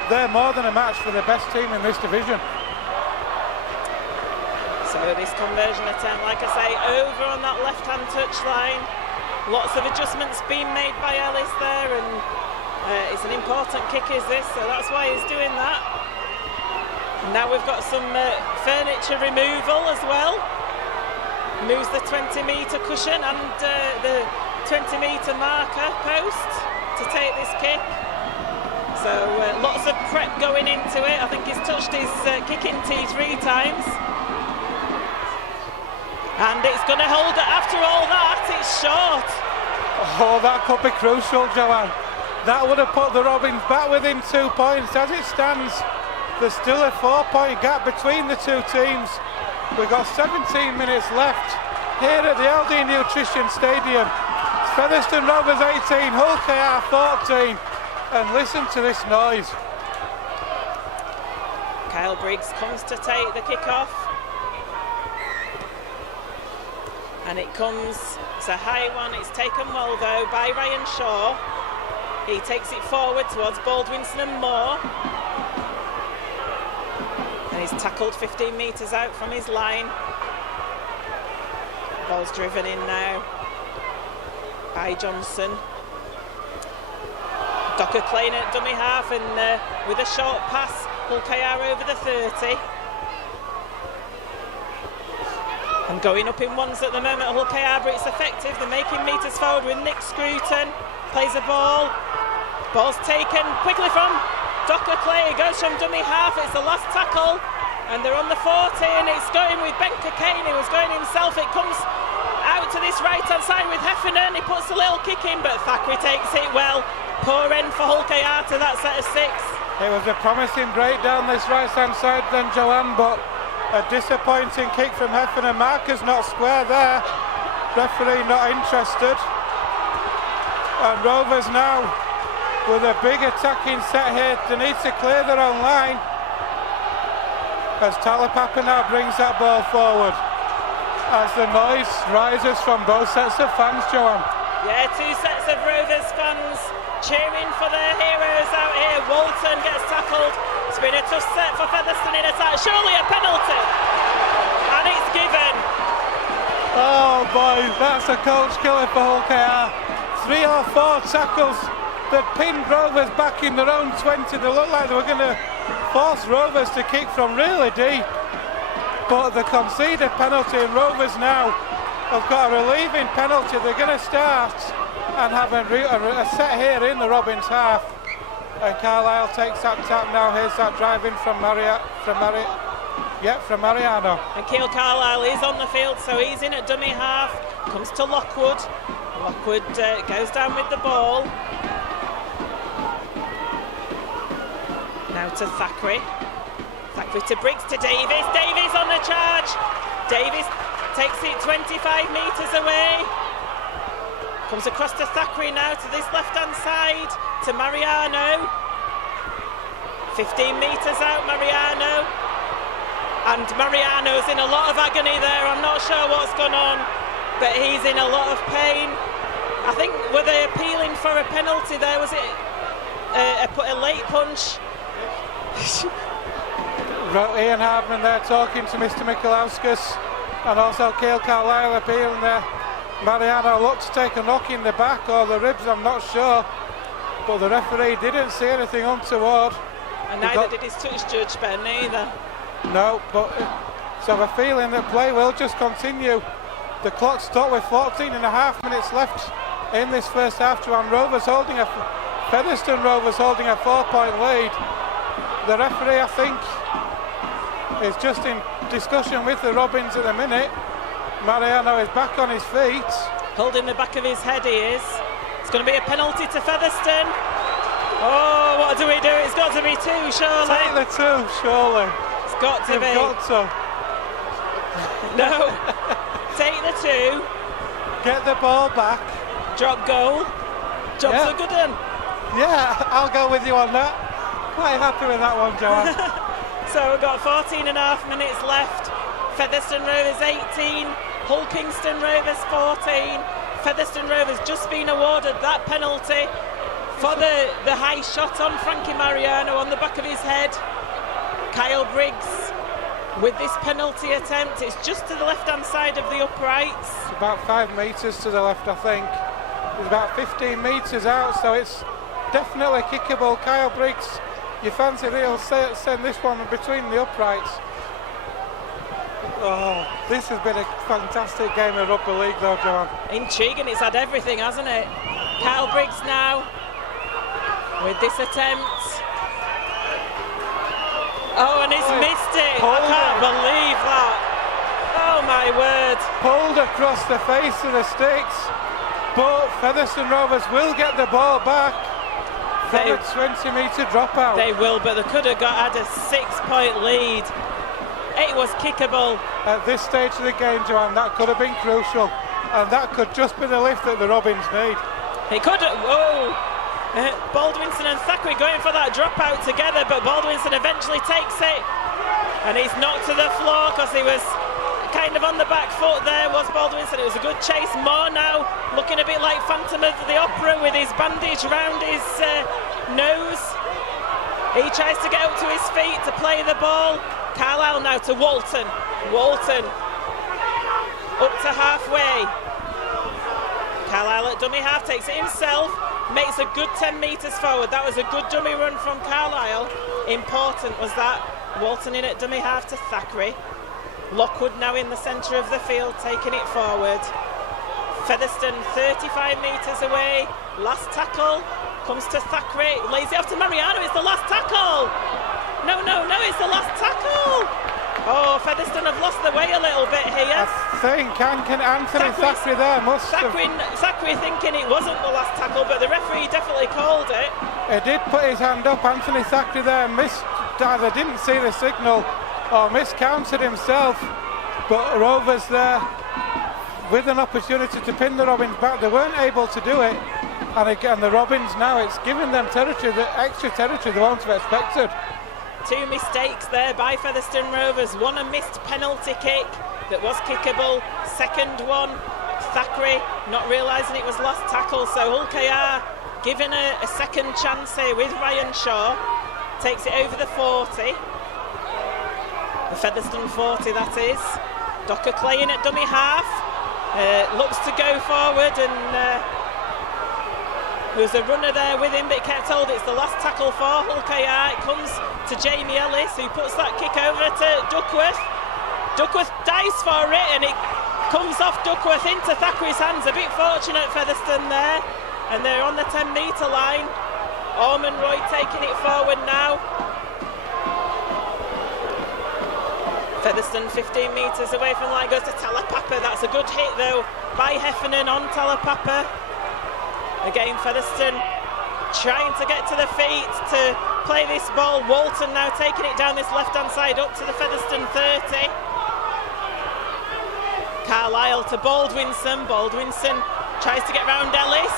they're more than a match for the best team in this division. So this conversion attempt, like I say, over on that left-hand touchline. Lots of adjustments being made by Ellis there, and it's an important kick is this, so that's why he's doing that. And now we've got some furniture removal as well. Moves the 20-metre cushion and the 20-metre marker post to take this kick. So lots of prep going into it. I think he's touched his kicking tee 3 times. And it's going to hold it after all that. It's short. That could be crucial, Joanne. That would have put the Robins back within 2 points. As it stands, there's still a 4-point gap between the 2 teams. We've got 17 minutes left here at the LD Nutrition Stadium. It's Featherstone Rovers 18, Hull KR 14. And listen to this noise. Kyle Briggs comes to take the kick off. And it comes, it's a high one, it's taken well though by Ryan Shaw. He takes it forward towards Baldwinson and Moore. And he's tackled 15 metres out from his line. Ball's driven in now by Johnson. Docker Clay at dummy half, and with a short pass, Hull KR over the 30. And going up in ones at the moment, Hull KR, but it's effective. They're making metres forward with Nick Scruton. Plays a ball. Ball's taken quickly from Docker Clay. He goes from dummy half. It's the last tackle. And they're on the 40, and it's going with Ben Cockayne. He was going himself. It comes out to this right-hand side with Heffernan. He puts a little kick in, but Thackeray takes it well. Poor end for Hull KR to that set of 6. It was a promising break down this right-hand side then, Joanne, but a disappointing kick from Heffernan. Marker's not square there. Referee not interested. And Rovers now with a big attacking set here. They need to clear their own line. As Talapapa now brings that ball forward. As the noise rises from both sets of fans, Joanne. Yeah, 2 sets of Rovers fans cheering for their heroes out here. Walton gets tackled. It's been a tough set for Featherstone in attack. Surely a penalty. And it's Oh boy, that's a coach killer for Hull KR. 3 or 4 tackles that pinned Rovers back in their own 20. They looked like they were going to force Rovers to kick from really deep. But they conceded penalty, and Rovers now have got a relieving penalty. They're going to start and have a set here in the Robins half. And Carlisle takes that tap now. Here's that drive in from Mariano. And Keil Carlisle is on the field, so he's in at dummy half. Comes to Lockwood. Lockwood goes down with the ball. Now to Thackeray. Thackeray to Briggs, to Davies. Davies on the charge. Davies takes it 25 metres away. Comes across to Thackeray now to this left-hand side. To Mariano. 15 metres out, Mariano. And Mariano's in a lot of agony there. I'm not sure what's gone on, but he's in a lot of pain. I think, were they appealing for a penalty there? Was it a late punch? Ian Hardman there talking to Mr. Michalauskas, and also Keil Carlisle appealing there. Mariano looked to take a knock in the back or the ribs, I'm not sure, but the referee didn't see anything untoward. And neither did his touch judge, Ben, either. No, but so I have a feeling that play will just continue. The clock stopped with 14.5 minutes left in this first half. Featherstone Rovers holding a 4-point lead. The referee, I think, is just in discussion with the Robins at the minute. Mariano is back on his feet. Holding the back of his head, he is. It's going to be a penalty to Featherstone. Oh, what do we do? It's got to be 2, surely. Take the 2, surely. It's got to be. Got to. No. Take the 2. Get the ball back. Drop goal. Job's a good one. Yeah, I'll go with you on that. Quite happy with that one, Joanne. So we've got 14.5 minutes left. Featherstone Rovers 18, Hull Kingston Rovers 14. Featherstone Rovers just been awarded that penalty for the high shot on Frankie Mariano on the back of his head. Kyle Briggs with this penalty attempt. It's just to the left-hand side of the uprights. It's about 5 metres to the left, I think. It's about 15 metres out, so it's definitely kickable. Kyle Briggs, you fancy he'll send this one between the uprights. Oh, this has been a fantastic game of rugby league though, John. Intriguing, it's had everything, hasn't it? Kyle Briggs now with this attempt. Oh, and he's missed it. I can't believe that. Oh my word. Pulled across the face of the sticks, but Featherstone Rovers will get the ball back from a 20-metre dropout. They will, but they could have had a 6-point lead. It was kickable. At this stage of the game, Joanne, that could have been crucial, and that could just be the lift that the Robins need. It could have. Whoa! Baldwinson and Thackeray going for that dropout together, but Baldwinson eventually takes it, and he's knocked to the floor because he was kind of on the back foot there, was Baldwinson. It was a good chase. Moore now looking a bit like Phantom of the Opera with his bandage round his nose. He tries to get up to his feet to play the ball. Carlisle now to Walton. Walton up to halfway. Carlisle at dummy half, takes it himself, makes a good 10 metres forward. That was a good dummy run from Carlisle. Important was that. Walton in at dummy half to Thackeray. Lockwood now in the centre of the field, taking it forward. Featherstone 35 metres away. Last tackle comes to Thackeray, lays it off to Mariano. It's the last tackle. No, it's the last tackle. Oh, Featherstone have lost the way a little bit here. I think Anthony Thackeray there must have... Thackeray thinking it wasn't the last tackle, but the referee definitely called it. He did put his hand up. Anthony Thackeray there either didn't see the signal or miscounted himself, but Rovers there with an opportunity to pin the Robins back. They weren't able to do it, and again the Robins now, it's giving them territory, the extra territory they won't have expected. 2 mistakes there by Featherstone Rovers. One, a missed penalty kick that was kickable. Second one, Thackeray not realising it was last tackle. So Hull KR given a second chance here with Ryan Shaw. Takes it over the 40. The Featherstone 40, that is. Docker Clay in at dummy half. Looks to go forward, and there's a runner there with him, but he kept hold. It's the last tackle for Hull KR. It comes to Jamie Ellis, who puts that kick over to Duckworth. Duckworth dives for it, and it comes off Duckworth into Thackeray's hands. A bit fortunate Featherstone there, and they're on the 10-metre line. Ormond Roy taking it forward now. Featherstone 15 metres away from the line, goes to Talapapa. That's a good hit though by Heffernan on Talapapa. Again, Featherstone trying to get to the feet to play this ball. Walton now taking it down this left-hand side up to the Featherstone 30. Carlisle to Baldwinson. Baldwinson tries to get round Ellis,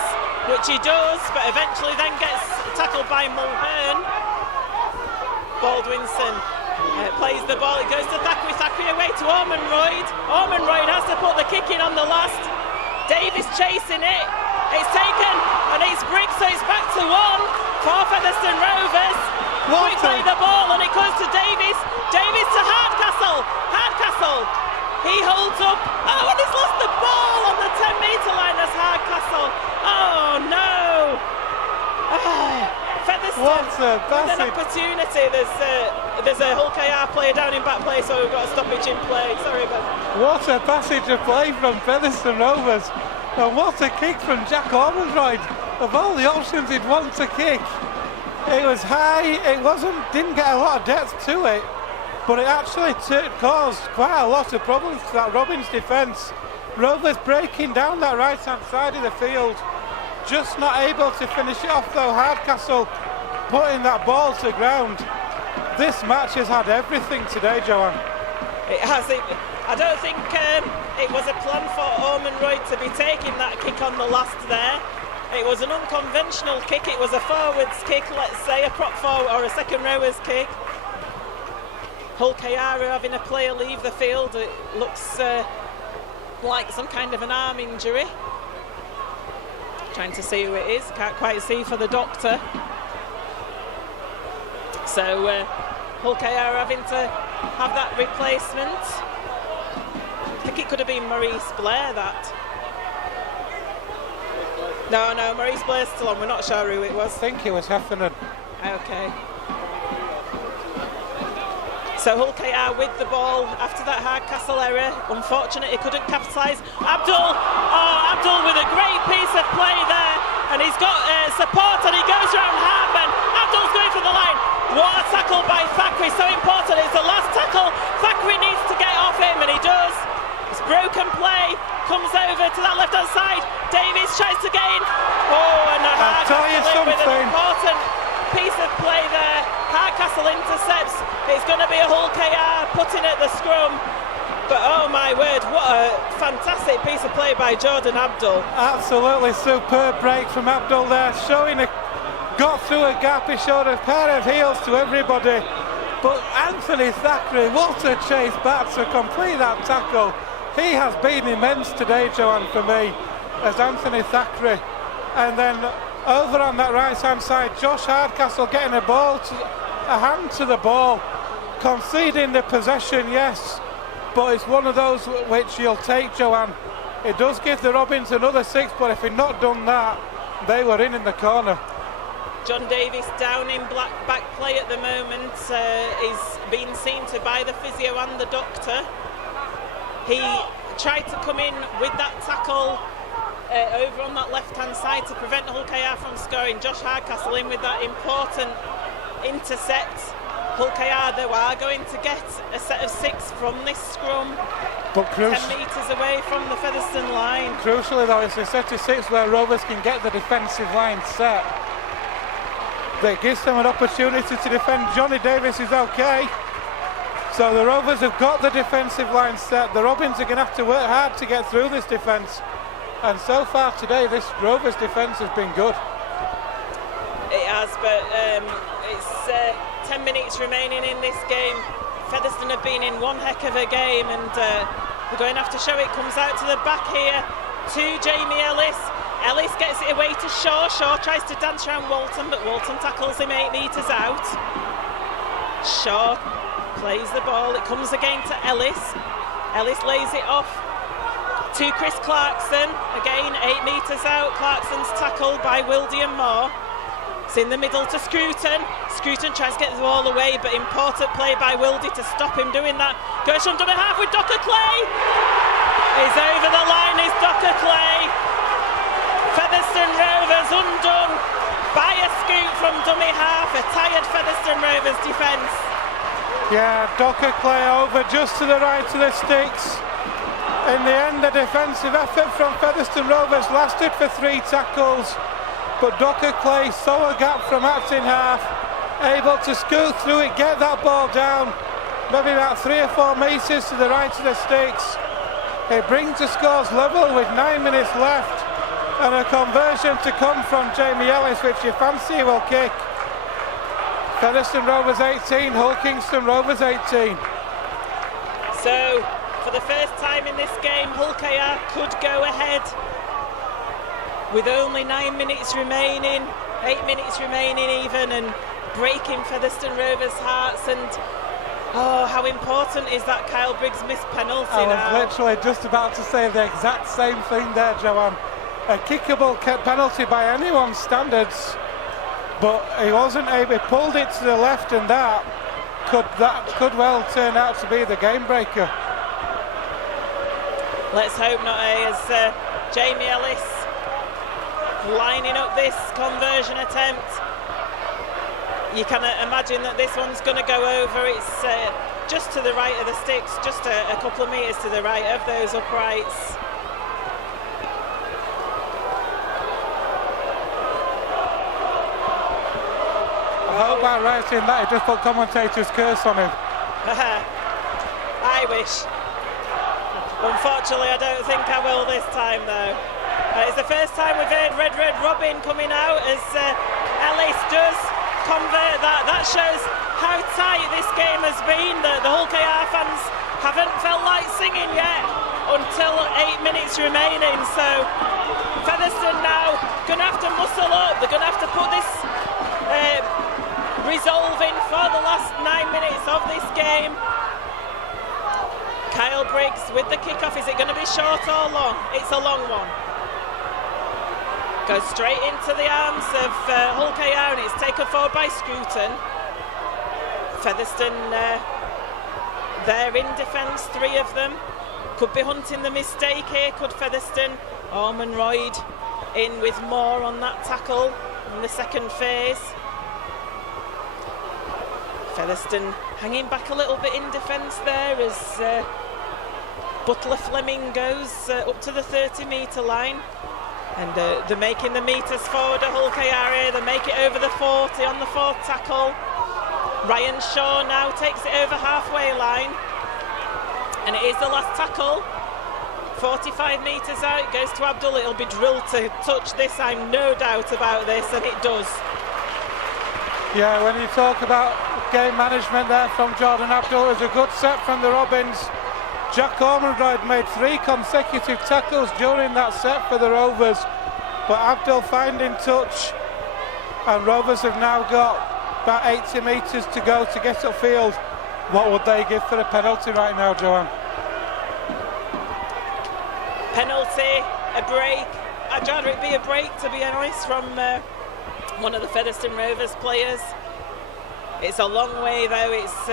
which he does, but eventually then gets tackled by Mulhern. Baldwinson plays the ball. It goes to Thackeray. Thackeray away to Ormond Royd. Ormond Royd has to put the kick in on the last. Davis chasing it. It's taken and it's bricked, so it's back to 1 for Featherstone Rovers. Quick play the ball, and it goes to Davis. Davis to Hardcastle. Hardcastle. He holds up. Oh, and he's lost the ball on the 10-metre line. That's Hardcastle. Oh no. Featherstone with an opportunity. There's a Hull KR player down in back play, so we've got a stoppage in play. Sorry about that. What a passage of play from Featherstone Rovers. And what a kick from Jack Ormondroyd. Of all the options he'd want to kick, it was high, didn't get a lot of depth to it, but it actually caused quite a lot of problems to that Robins defence. Rovers breaking down that right hand side of the field, just not able to finish it off though. Hardcastle putting that ball to ground. This match has had everything today, Joanne. It has. I don't think it was a plan for Ormond Royd to be taking that kick on the last there. It was an unconventional kick. It was a forwards kick, let's say, a prop forward or a second rower's kick. Hull KR are having a player leave the field. It looks like some kind of an arm injury. Trying to see who it is. Can't quite see for the doctor. So Hull KR having to have that replacement. I think it could have been Maurice Blair, that. No, Maurice Blair's still on. We're not sure who it was. I think it was Heffernan. Okay. So Hull KR with the ball after that Hardcastle error. Unfortunate, he couldn't capitalise. Abdul with a great piece of play there, and he's got support, and he goes around Hartman. Abdul's going for the line. What a tackle by Thackeray, so important. It's the last tackle. Thackeray needs to get off him, and he does. It's broken play, comes over to that left-hand side. Davis tries to get in. Oh, and Hardcastle with an important piece of play there. Hardcastle intercepts. It's going to be a Hull KR putting at the scrum. But oh my word, what a fantastic piece of play by Jordan Abdul. Absolutely superb break from Abdul there, got through a gap. He showed a pair of heels to everybody. But Anthony Thackeray, what a chase back to complete that tackle. He has been immense today, Joanne, for me, as Anthony Thackeray. And then over on that right hand side, Josh Hardcastle getting a hand to the ball, conceding the possession, yes, but it's one of those which you'll take, Joanne. It does give the Robins another 6, but if he'd not done that, they were in the corner. John Davis down in back play at the moment. Is being seen to by the physio and the doctor. He tried to come in with that tackle over on that left-hand side to prevent Hull KR from scoring. Josh Hardcastle in with that important intercept. Hull KR, they are going to get a set of 6 from this scrum, but 10 metres away from the Featherstone line. Crucially though, it's a set of 6 where Rovers can get the defensive line set. That gives them an opportunity to defend. Johnny Davis is okay. So the Rovers have got the defensive line set. The Robins are going to have to work hard to get through this defence. And so far today, this Rovers defence has been good. It has, but it's 10 minutes remaining in this game. Featherstone have been in one heck of a game, and we're going to have to show it. Comes out to the back here to Jamie Ellis. Ellis gets it away to Shaw. Shaw tries to dance around Walton, but Walton tackles him 8 metres out. Shaw plays the ball. It comes again to Ellis. Ellis lays it off to Chris Clarkson. Again, 8 metres out. Clarkson's tackled by William Moore. It's in the middle to Scruton. Scruton tries to get the ball away, but important play by Wildy to stop him doing that. Goes from dummy half with Docker Clay. He's over the line, is Docker Clay. Featherstone Rovers undone by a scoop from dummy half. A tired Featherstone Rovers defence. Yeah, Docker Clay over just to the right of the sticks. In the end, the defensive effort from Featherstone Rovers lasted for 3 tackles, but Docker Clay saw a gap from acting half, able to scoot through it, get that ball down, maybe about 3 or 4 metres to the right of the sticks. It brings the scores level with 9 minutes left, and a conversion to come from Jamie Ellis, which you fancy will kick. Featherstone Rovers 18, Hull Kingston Rovers 18. So, for the first time in this game, Hull KR could go ahead with only 9 minutes remaining, 8 minutes remaining even, and breaking Featherstone Rovers' hearts. And oh, how important is that Kyle Briggs missed penalty now? I was literally just about to say the exact same thing there, Joanne. A kickable penalty by anyone's standards, but he wasn't able, he pulled it to the left, and that could well turn out to be the game breaker. Let's hope not, as Jamie Ellis lining up this conversion attempt. You can imagine that this one's going to go over. It's just to the right of the sticks, just a couple of metres to the right of those uprights. I hope by writing that he just put commentator's curse on him. I wish. Unfortunately, I don't think I will this time, though. It's the first time we've heard Red Robin coming out as Ellis does convert that. That shows how tight this game has been. The Hull KR fans haven't felt like singing yet until 8 minutes remaining. So Featherstone now going to have to muscle up. They're going to have to put this resolve in for the last 9 minutes of this game. Kyle Briggs with the kickoff. Is it going to be short or long? It's a long one. Goes straight into the arms of Hull KR, and it's taken forward by Scruton. Featherstone there in defence, 3 of them. Could be hunting the mistake here, could Featherstone. Orman Royd in with more on that tackle in the second phase. Featherstone hanging back a little bit in defence there as Butler Fleming goes up to the 30-metre line. And they're making the metres forward at Hull KR here. They make it over the 40 on the 4th tackle. Ryan Shaw now takes it over halfway line. And it is the last tackle. 45 metres out, it goes to Abdul. It'll be drilled to touch this, I'm no doubt about this, and it does. Yeah, when you talk about game management there from Jordan Abdul, it was a good set from the Robins. Jack Ormonroyd made 3 consecutive tackles during that set for the Rovers, but Abdul finding touch, and Rovers have now got about 80 metres to go to get upfield. What would they give for a penalty right now, Joanne? Penalty, a break. I'd rather it be a break, to be honest, from one of the Featherstone Rovers players. It's a long way though. It's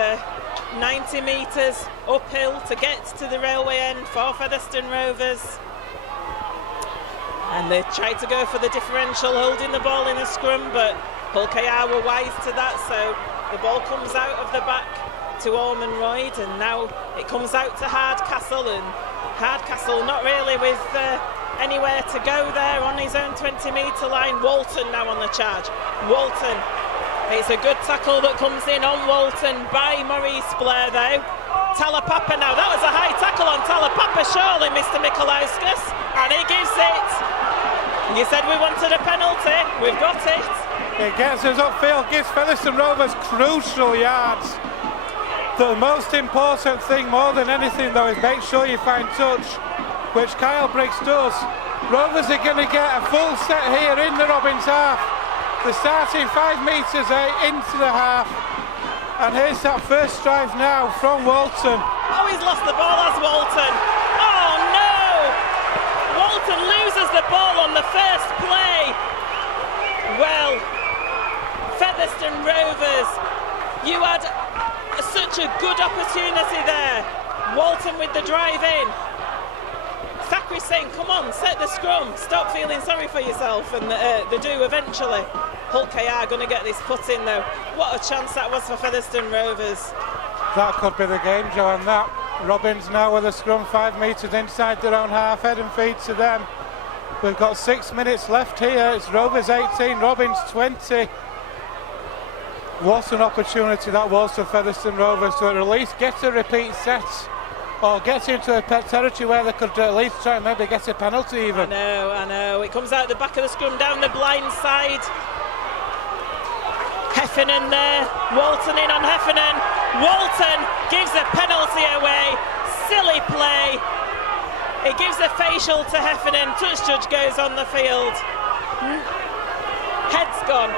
90 metres uphill to get to the railway end for Featherstone Rovers. And they tried to go for the differential, holding the ball in the scrum, but Hull KR were wise to that, so the ball comes out of the back to Orman Royd, and now it comes out to Hardcastle, and Hardcastle not really with anywhere to go there on his own 20-metre line. Walton now on the charge. Walton. It's a good tackle that comes in on Walton by Maurice Blair though. Talapapa now, that was a high tackle on Talapapa, surely Mr Mikolauskas, and he gives it. You said we wanted a penalty, we've got it. It gets us upfield, gives Featherstone Rovers crucial yards. The most important thing more than anything though is make sure you find touch, which Kyle Briggs does. Rovers are going to get a full set here in the Robins half. They're starting 5 metres into the half, and here's that first drive now from Walton. Oh, he's lost the ball, has Walton. Oh no! on the first play. Well, Featherstone Rovers, you had such a good opportunity there. Walton with the drive in. Thackeray's saying, come on, set the scrum, stop feeling sorry for yourself, and they do eventually. Hull KR going to get this put in though. What a chance that was for Featherstone Rovers. That could be the game, Joanne, that. Robbins now with a scrum 5 metres inside their own half, head and feet to them. We've got 6 minutes left here. It's Rovers 18, Robbins 20. What an opportunity that was for Featherstone Rovers to at least get a repeat set, or get into a pet territory where they could at least try and maybe get a penalty even. I know. It comes out the back of the scrum, down the blind side. Heffernan there, Walton in on Heffernan. Walton gives a penalty away. Silly play. It gives a facial to Heffernan. Touch judge goes on the field. Head's gone.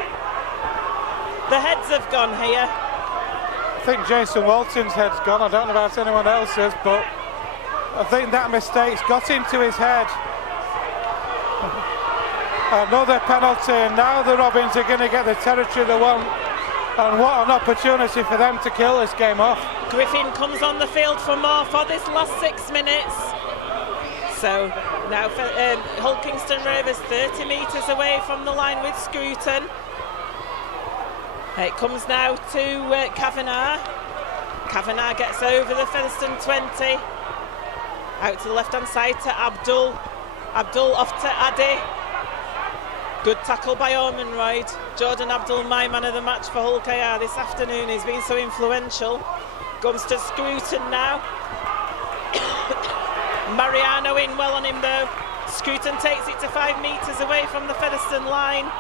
The heads have gone here. I think Jason Walton's head's gone. I don't know about anyone else's, but I think that mistake's got into his head. Another penalty, and now the Robins are going to get the territory they want. And what an opportunity for them to kill this game off. Griffin comes on the field for more for this last 6 minutes. So now Hull Kingston Rovers 30 metres away from the line with Scruton. It comes now to Kavanagh. Kavanagh gets over the Featherstone 20. Out to the left-hand side to Abdul. Abdul off to Addy. Good tackle by Ormonroyd. Jordan Abdul, my man of the match for Hull KR this afternoon. He's been so influential. Comes to Scruton now. Mariano in well on him though. Scruton takes it to 5 metres away from the Featherstone line.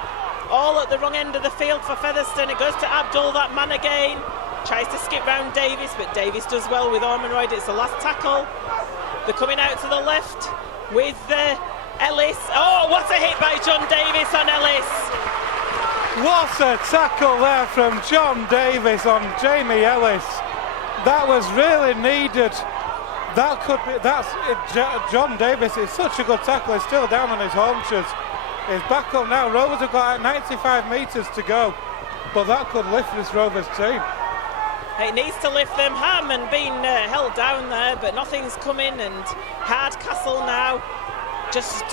All at the wrong end of the field for Featherstone. It goes to Abdul, that man again. Tries to skip round Davis, but Davis does well with Ormonroyd. It's the last tackle. They're coming out to the left with Ellis. Oh, what a hit by John Davis on Ellis. What a tackle there from John Davis on Jamie Ellis. That was really needed. That could be, John Davis is such a good tackle. He's still down on his haunches. He's back up now. Rovers have got 95 metres to go, but that could lift this Rovers team. It needs to lift them. Harman being held down there, but nothing's coming, and Hardcastle now just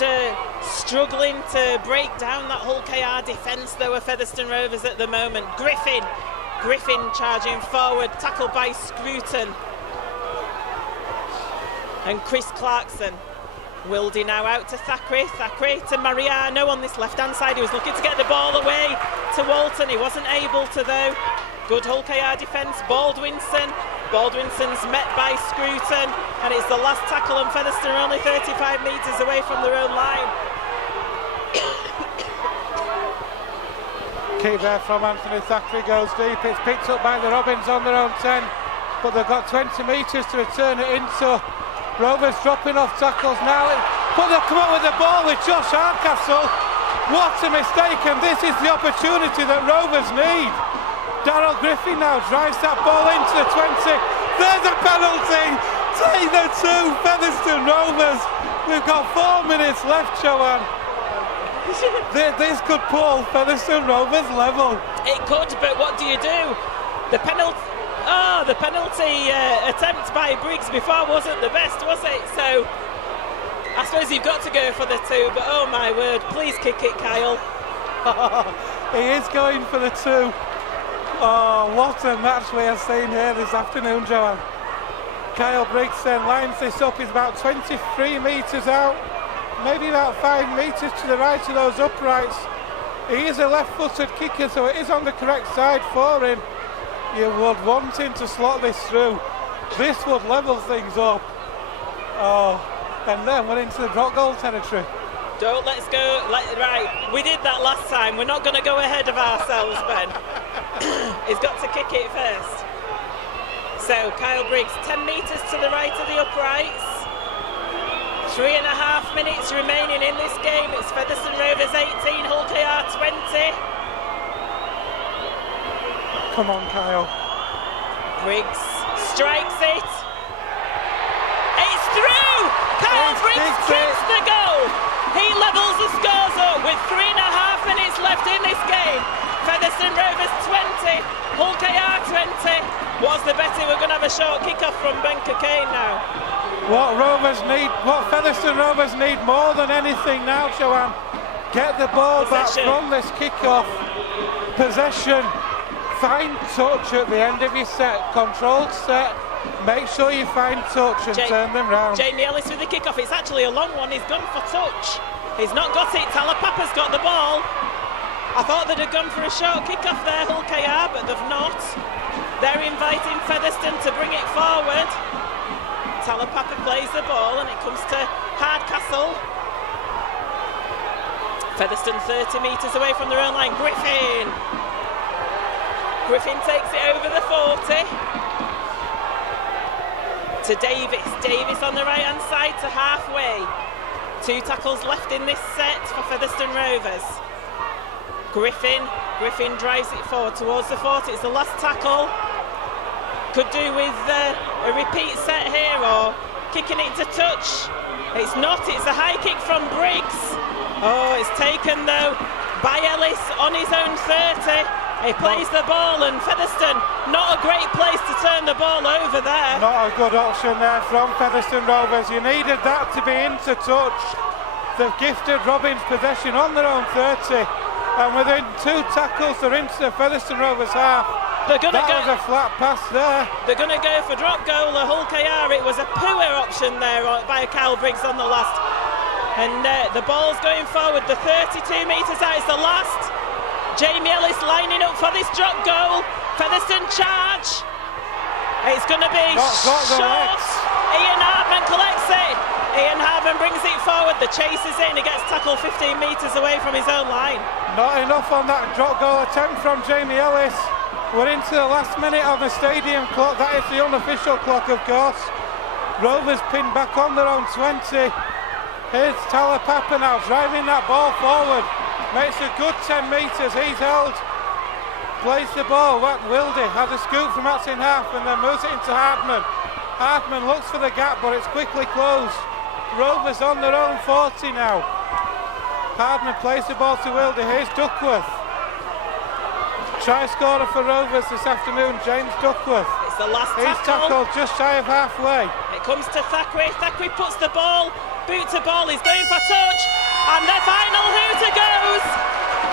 struggling to break down that Hull KR defence though of Featherstone Rovers at the moment. Griffin charging forward, tackled by Scruton. And Chris Clarkson. Wildy now out to Thackeray to Mariano on this left-hand side. He was looking to get the ball away to Walton. He wasn't able to though. Good Hull KR defence. Baldwinson's met by Scruton, and it's the last tackle, and Featherstone are only 35 metres away from their own line. Key there from Anthony Thackeray goes deep. It's picked up by the Robins on their own 10, but they've got 20 metres to return it into. Rovers dropping off tackles now, but they'll come up with the ball with Josh Hardcastle. What a mistake, and this is the opportunity that Rovers need. Darryl Griffin now drives that ball into the 20. There's a penalty. Take the 2, Featherstone Rovers. We've got 4 minutes left, Joanne. This could pull Featherstone Rovers level. It could, but what do you do? The penalty attempt by Briggs before wasn't the best, was it? So I suppose you've got to go for the 2, but oh my word, please kick it, Kyle. He is going for the 2. Oh, what a match we are seeing here this afternoon, Joanne. Kyle Briggs then lines this up. He's about 23 metres out, maybe about 5 metres to the right of those uprights. He is a left-footed kicker, so it is on the correct side for him. You would want him to slot this through. This would level things up. Oh, and then we're into the drop goal territory. Let's go. Right, we did that last time. We're not going to go ahead of ourselves, Ben. He's got to kick it first. So Kyle Briggs, 10 metres to the right of the uprights. 3.5 minutes remaining in this game. It's Featherstone Rovers 18, Hull KR 20. Come on, Kyle. Briggs strikes it. It's through! Kyle Briggs keeps the goal. He levels the scores up with 3.5 minutes left in this game. Featherstone Rovers 20, Hull KR 20. What's the betting? We're going to have a short kick-off from Ben Cockayne now. What Featherstone Rovers need more than anything now, Joanne, get the ball Possession. back from this kick-off. Possession, find touch at the end of your set, controlled set. Make sure you find touch and turn them round. Jamie Ellis with the kick-off. It's actually a long one. He's gone for touch. He's not got it. Talapapa's got the ball. I thought they'd have gone for a short kick-off there, Hull KR, but they've not. They're inviting Featherstone to bring it forward. Talapapa plays the ball and it comes to Hardcastle. Featherstone 30 metres away from their own line. Griffin takes it over the 40 to Davis. Davis on the right hand side to halfway. 2 tackles left in this set for Featherstone Rovers. Griffin drives it forward towards the 40. It's the last tackle. Could do with a repeat set here or kicking it to touch. It's not, it's a high kick from Briggs. Oh, it's taken though by Ellis on his own 30. He plays the ball and Featherstone, not a great place to turn the ball over there. Not a good option there from Featherstone Rovers. You needed that to be into touch. They've gifted Robbins possession on their own 30. And within 2 tackles, they're into Featherstone Rovers half. That was a flat pass there. They're going to go for drop goal, Hull KR. It was a poor option there by Kyle Briggs on the last. And the ball's going forward, the 32 metres out is the last. Jamie Ellis lining up for this drop goal. Featherstone charge. It's going to be short. Ian Hardman collects it. Ian Hardman brings it forward. The chase is in. He gets tackled 15 metres away from his own line. Not enough on that drop goal attempt from Jamie Ellis. We're into the last minute of the stadium clock. That is the unofficial clock, of course. Rovers pinned back on their own 20. Here's Talapapa now driving that ball forward. Makes a good 10 metres. He's held. Plays the ball. Wildy has a scoop from that's in half and then moves it into Hardman. Hardman looks for the gap, but it's quickly closed. Rovers on their own 40 now. Hardman plays the ball to Wildy. Here's Duckworth. Try scorer for Rovers this afternoon, James Duckworth. It's the last tackle. He's tackled just shy of halfway. It comes to Thackeray. Thackeray puts the ball, boot to ball, he's going for touch. And the final hooter goes.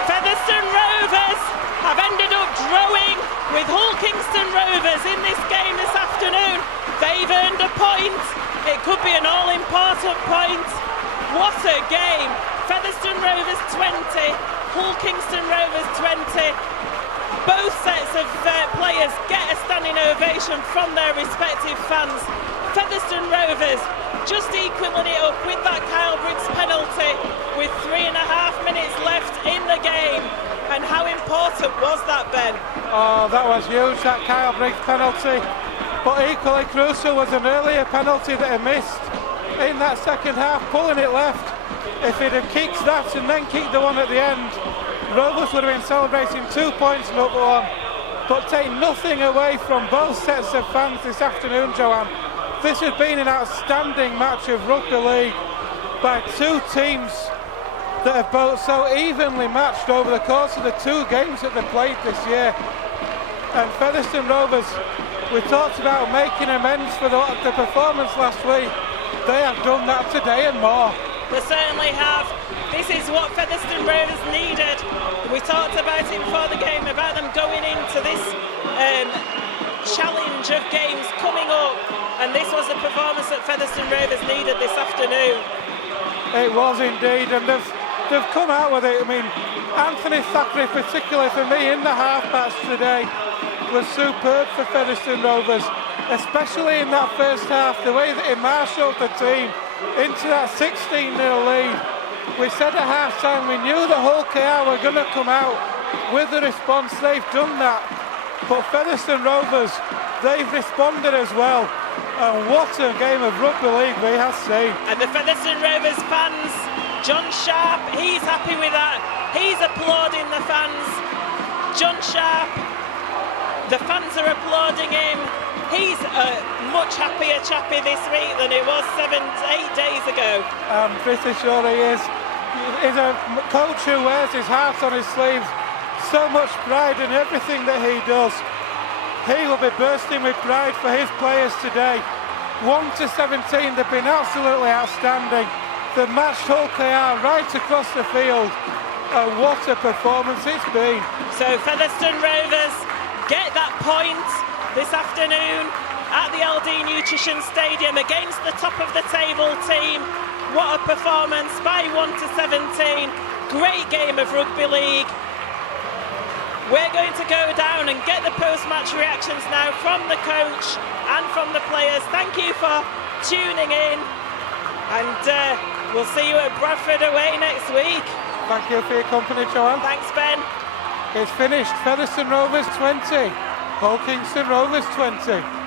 Featherstone Rovers have ended up drawing with Hull Kingston Rovers in this game this afternoon. They've earned a point. It could be an all-important point. What a game. Featherstone Rovers 20, Hull Kingston Rovers 20. Both sets of players get a standing ovation from their respective fans. Featherstone Rovers just equaling it up with that Kyle Briggs penalty with 3.5 minutes left in the game. And how important was that, Ben? Oh, that was huge, that Kyle Briggs penalty. But equally crucial was an earlier penalty that he missed in that second half, pulling it left. If he'd have kicked that and then kicked the one at the end, Rovers would have been celebrating 2 points, not 1. But take nothing away from both sets of fans this afternoon, Joanne. This has been an outstanding match of rugby league by 2 teams that have both so evenly matched over the course of the 2 games that they've played this year. And Featherstone Rovers, we talked about making amends for the performance last week. They have done that today and more. They certainly have. This is what Featherstone Rovers needed. We talked about it before the game, about them going into this challenge of games coming up, and this was the performance that Featherstone Rovers needed this afternoon. It was indeed, and they've come out with it. I mean, Anthony Thackeray, particularly for me in the half-backs today, was superb for Featherstone Rovers, especially in that first half, the way that he marshalled the team into that 16-0 lead. We said at half-time we knew the Hull KR were going to come out with the response. They've done that. But Featherstone Rovers, they've responded as well. And what a game of rugby league we have seen. And the Featherstone Rovers fans, John Sharp, he's happy with that. He's applauding the fans. John Sharp, the fans are applauding him. He's a much happier chappy this week than it was 7 to 8 days ago. I'm pretty sure he is. is a coach who wears his heart on his sleeves. So much pride in everything that he does. He will be bursting with pride for his players today. 1-17, they've been absolutely outstanding. They matched Hull KR right across the field. And what a performance it's been. So Featherstone Rovers get that point this afternoon at the LD Nutrition Stadium against the top of the table team. What a performance by 1-17. Great game of rugby league. We're going to go down and get the post-match reactions now from the coach and from the players. Thank you for tuning in, and we'll see you at Bradford away next week. Thank you for your company, Joanne. Thanks, Ben. It's finished. Featherstone Rovers 20, Hull Kingston Rovers 20.